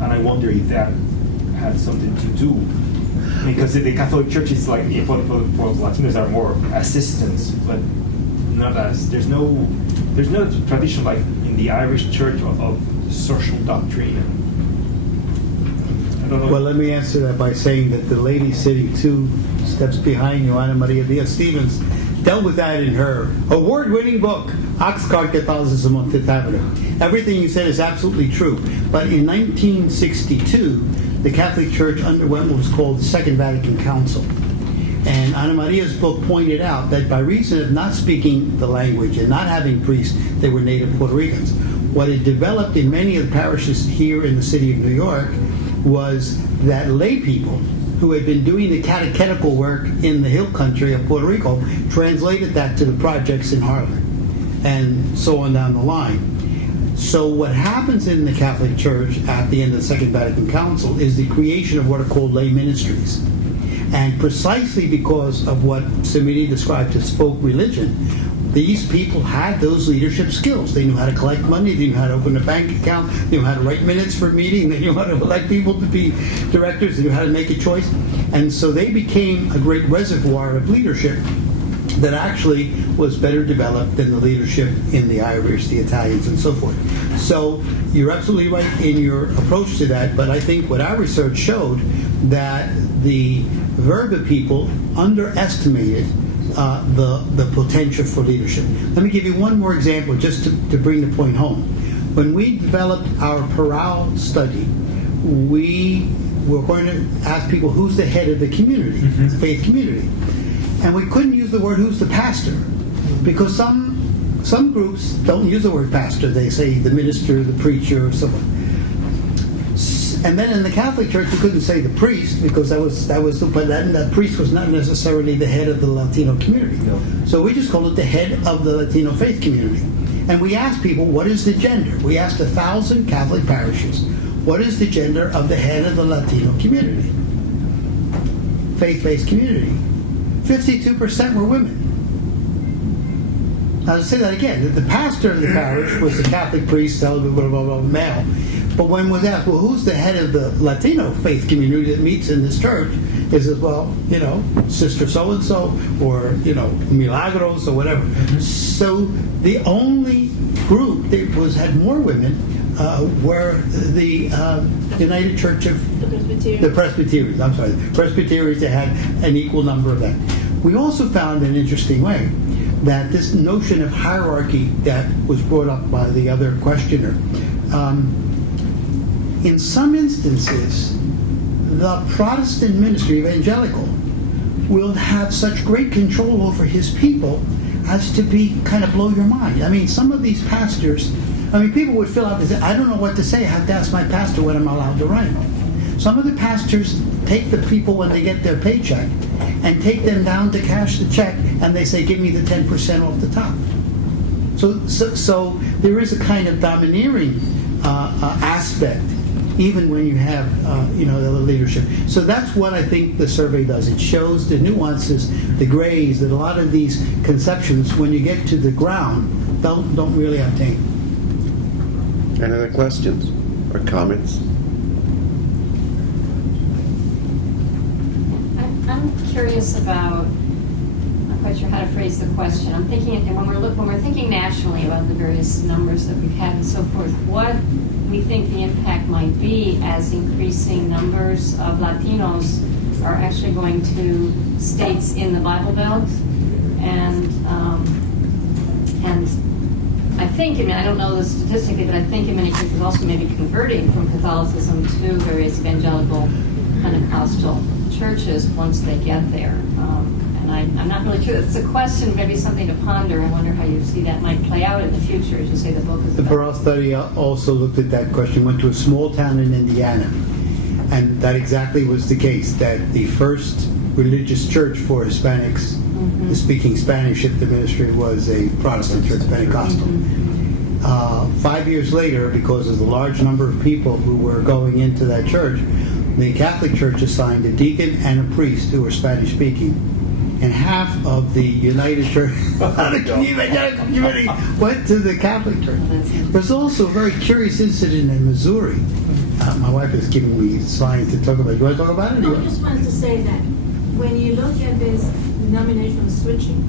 and I wonder if that had something to do. Because the Catholic Church is like, for Latinos are more assistants, but not as there's no tradition like in the Irish Church of social doctrine. I don't know. Well, let me answer that by saying that the lady sitting 2 steps behind you, Ana Maria Diaz Stevens, dealt with that in her award-winning book, Oxcart Catholicism on Fifth Avenue. Everything you said is absolutely true. But in 1962, the Catholic Church underwent what was called the Second Vatican Council. And Ana Maria's book pointed out that by reason of not speaking the language and not having priests, they were native Puerto Ricans. What had developed in many of the parishes here in the city of New York was that lay people who had been doing the catechetical work in the hill country of Puerto Rico translated that to the projects in Harlem, and so on down the line. So what happens in the Catholic Church at the end of the Second Vatican Council is the creation of what are called lay ministries. And precisely because of what Samiri described as folk religion, these people had those leadership skills. They knew how to collect money, they knew how to open a bank account, they knew how to write minutes for a meeting, they knew how to elect people to be directors, they knew how to make a choice. And so they became a great reservoir of leadership that actually was better developed than the leadership in the Irish, the Italians, and so forth. So you're absolutely right in your approach to that, but I think what our research showed that the Verba people underestimated the potential for leadership. Let me give you one more example just to bring the point home. When we developed our Parral study, we were going to ask people who's the head of the community, the faith community. And we couldn't use the word who's the pastor, because some groups don't use the word pastor. They say the minister, the preacher, or someone. And then in the Catholic Church, you couldn't say the priest, because that priest was not necessarily the head of the Latino community. No. So we just called it the head of the Latino faith community. And we asked people, what is the gender? We asked 1,000 Catholic parishes, what is the gender of the head of the Latino community? Faith-based community. 52% were women. Now, to say that again, the pastor of the parish was the Catholic priest, male. But when was asked, well, who's the head of the Latino faith community that meets in this church? He says, well, Sister so-and-so, or, Milagros, or whatever. So the only group that had more women were the United Church of the Presbyterians. I'm sorry, the Presbyterians. They had an equal number of that. We also found in an interesting way that this notion of hierarchy that was brought up by the other questioner, in some instances, the Protestant ministry, evangelical, will have such great control over his people as to be kind of blow your mind. I mean, some of these pastors, people would fill out and say, I don't know what to say. I have to ask my pastor what I'm allowed to write. Some of the pastors take the people when they get their paycheck and take them down to cash the check, and they say, give me the 10% off the top. So there is a kind of domineering aspect, even when you have the leadership. So that's what I think the survey does. It shows the nuances, the grays, that a lot of these conceptions, when you get to the ground, don't really obtain. Any other questions or comments? I'm curious about, I'm not quite sure how to phrase the question. I'm thinking, and when we're thinking nationally about the various numbers that we've had and so forth, what we think the impact might be as increasing numbers of Latinos are actually going to states in the Bible Belt, and I think, I don't know this statistically, but I think in many cases also maybe converting from Catholicism to various evangelical Pentecostal churches once they get there. And I'm not really sure. It's a question, maybe something to ponder. I wonder how you see that might play out in the future, as you say the book is The about. Parral study also looked at that question, went to a small town in Indiana, and that exactly was the case, that the first religious church for Hispanics speaking Spanish at the ministry was a Protestant church, Pentecostal. 5 years later, because of the large number of people who were going into that church, the Catholic Church assigned a deacon and a priest who were Spanish speaking. And half of the United Church evangelical community went to the Catholic Church. There's also a very curious incident in Missouri. My wife is giving me signs to talk about. You want to talk about it? No, I just wanted to say that when you look at this denominational switching,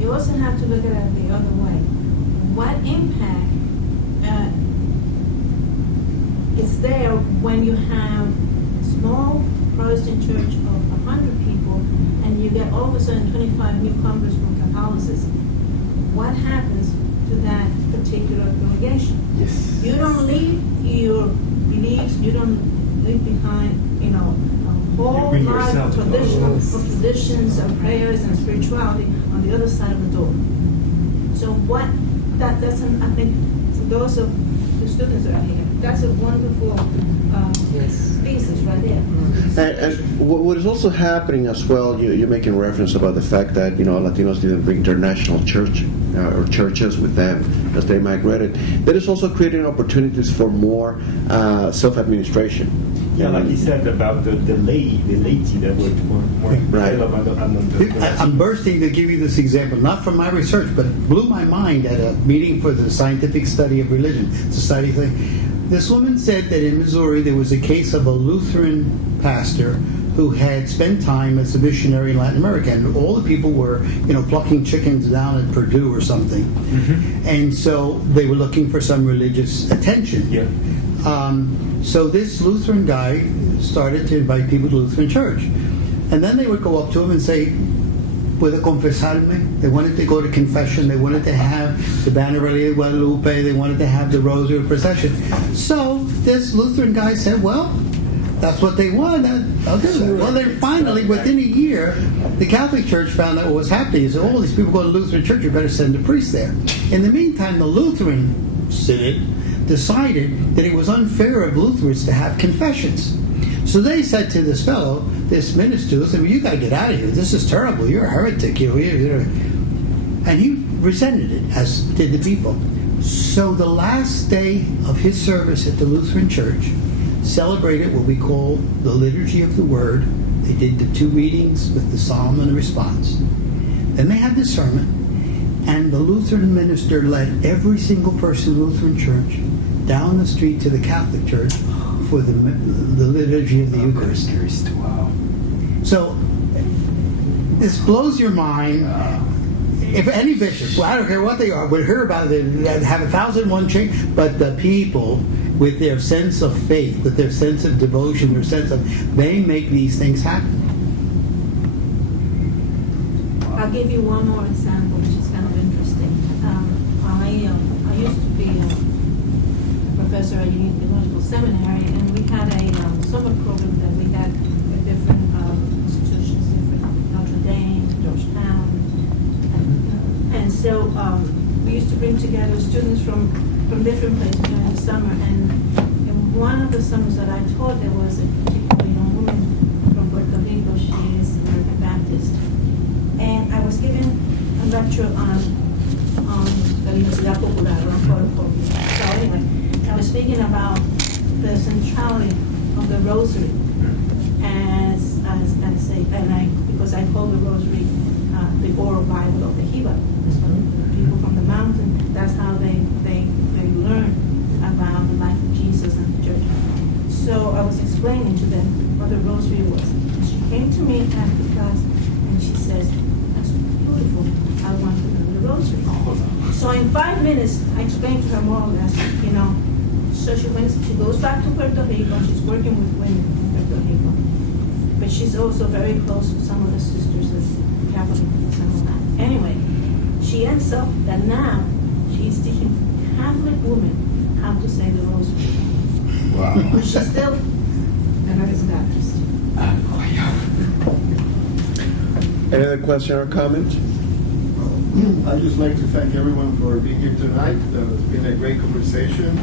you also have to look at it the other way. What impact is there when you have a small Protestant church of 100 people and you get all of a sudden 25 newcomers from Catholicism? What happens to that particular congregation? Yes. You don't leave your beliefs, you don't leave behind, whole bring lot yourself of to traditions and prayers and spirituality on the other side of the door. So what that doesn't, I think, for those of the students that are here, that's a wonderful thesis right there. And what is also happening as well, you're making reference about the fact that Latinos didn't bring their national church or churches with them as they migrated. That is also creating opportunities for more self-administration. Yeah, like you said about the laity that were more Right. I'm bursting to give you this example, not from my research, but blew my mind at a meeting for the Scientific Study of Religion Society thing. This woman said that in Missouri there was a case of a Lutheran pastor who had spent time as a missionary in Latin America, and all the people were, plucking chickens down at Purdue or something, and so they were looking for some religious attention. Yeah. So this Lutheran guy started to invite people to Lutheran church, and then they would go up to him and say, "Puedo confesarme?" They wanted to go to confession. They wanted to have the Banner of Guadalupe. They wanted to have the Rosary procession. So this Lutheran guy said, "Well, that's what they want. I'll do that." Well, then finally, within a year, the Catholic Church found out what was happening. He said, "Oh, these people go to Lutheran church. You better send a priest there." In the meantime, the Lutheran synod decided that it was unfair of Lutherans to have confessions. So they said to this fellow, this minister, "Well, you got to get out of here. This is terrible. You're a heretic." And he resented it, as did the people. So the last day of his service at the Lutheran Church celebrated what we call the Liturgy of the Word. They did the 2 readings with the psalm and the response. Then they had the sermon, and the Lutheran minister led every single person in the Lutheran Church down the street to the Catholic Church for the Liturgy of the Eucharist. Wow. So this blows your mind. If any bishop, well, I don't care what they are, would hear about it, they'd have 1,001 change, but the people, with their sense of faith, with their sense of devotion, they make these things happen. I'll give you one more example, which is kind of interesting. I used to be a professor at Union Theological Seminary, and we had a summer program that we had at different institutions, different Notre Dame, Georgetown, and so we used to bring together students from different places during the summer. And one of the summers that I taught, there was a particular young woman from Puerto Rico. She is American Baptist, and I was giving a lecture on the Universidad Popular on Puerto. So anyway, I was speaking about the centrality of the Rosary because I call the Rosary the oral Bible of the Hiba. So people from the mountain, that's how they learn about the life of Jesus and the church. So I was explaining to them what the Rosary was. And she came to me after class and she says, "That's beautiful. I want to learn the Rosary." So in 5 minutes, I explained to her more or less, So she goes back to Puerto Rico. She's working with women in Puerto Rico, but she's also very close to some of the sisters of Catholic and some of that. Anyway, she ends up that now she's teaching Catholic women how to say the Rosary. Wow. But she's still American Baptist. Any other question or comment? I'd just like to thank everyone for being here tonight. It's been a great conversation.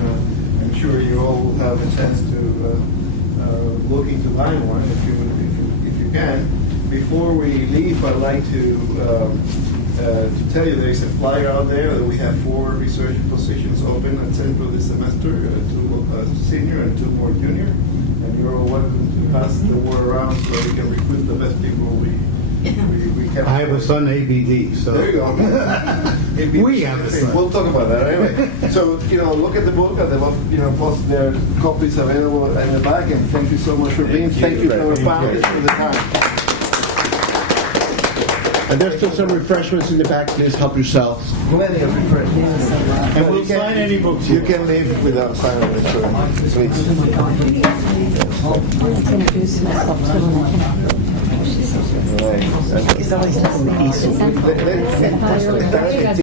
I'm sure you all will have a chance to look into line one if you can. Before we leave, I'd like to tell you there is a flyer out there that we have 4 research positions open at Central this semester, 2 senior and 2 more junior. And you're all welcome to pass the word around so we can recruit the best people we can. I have a son, ABD, so. There you go. We have a son. We'll talk about that anyway. So, look at the book at the post there, copies available in the back, and thank you so much for being. Thank you to our founders for the time. And there's still some refreshments in the back. Please help yourselves. Plenty of refreshments. And we'll sign any books. You can leave without signing it, so please. Right.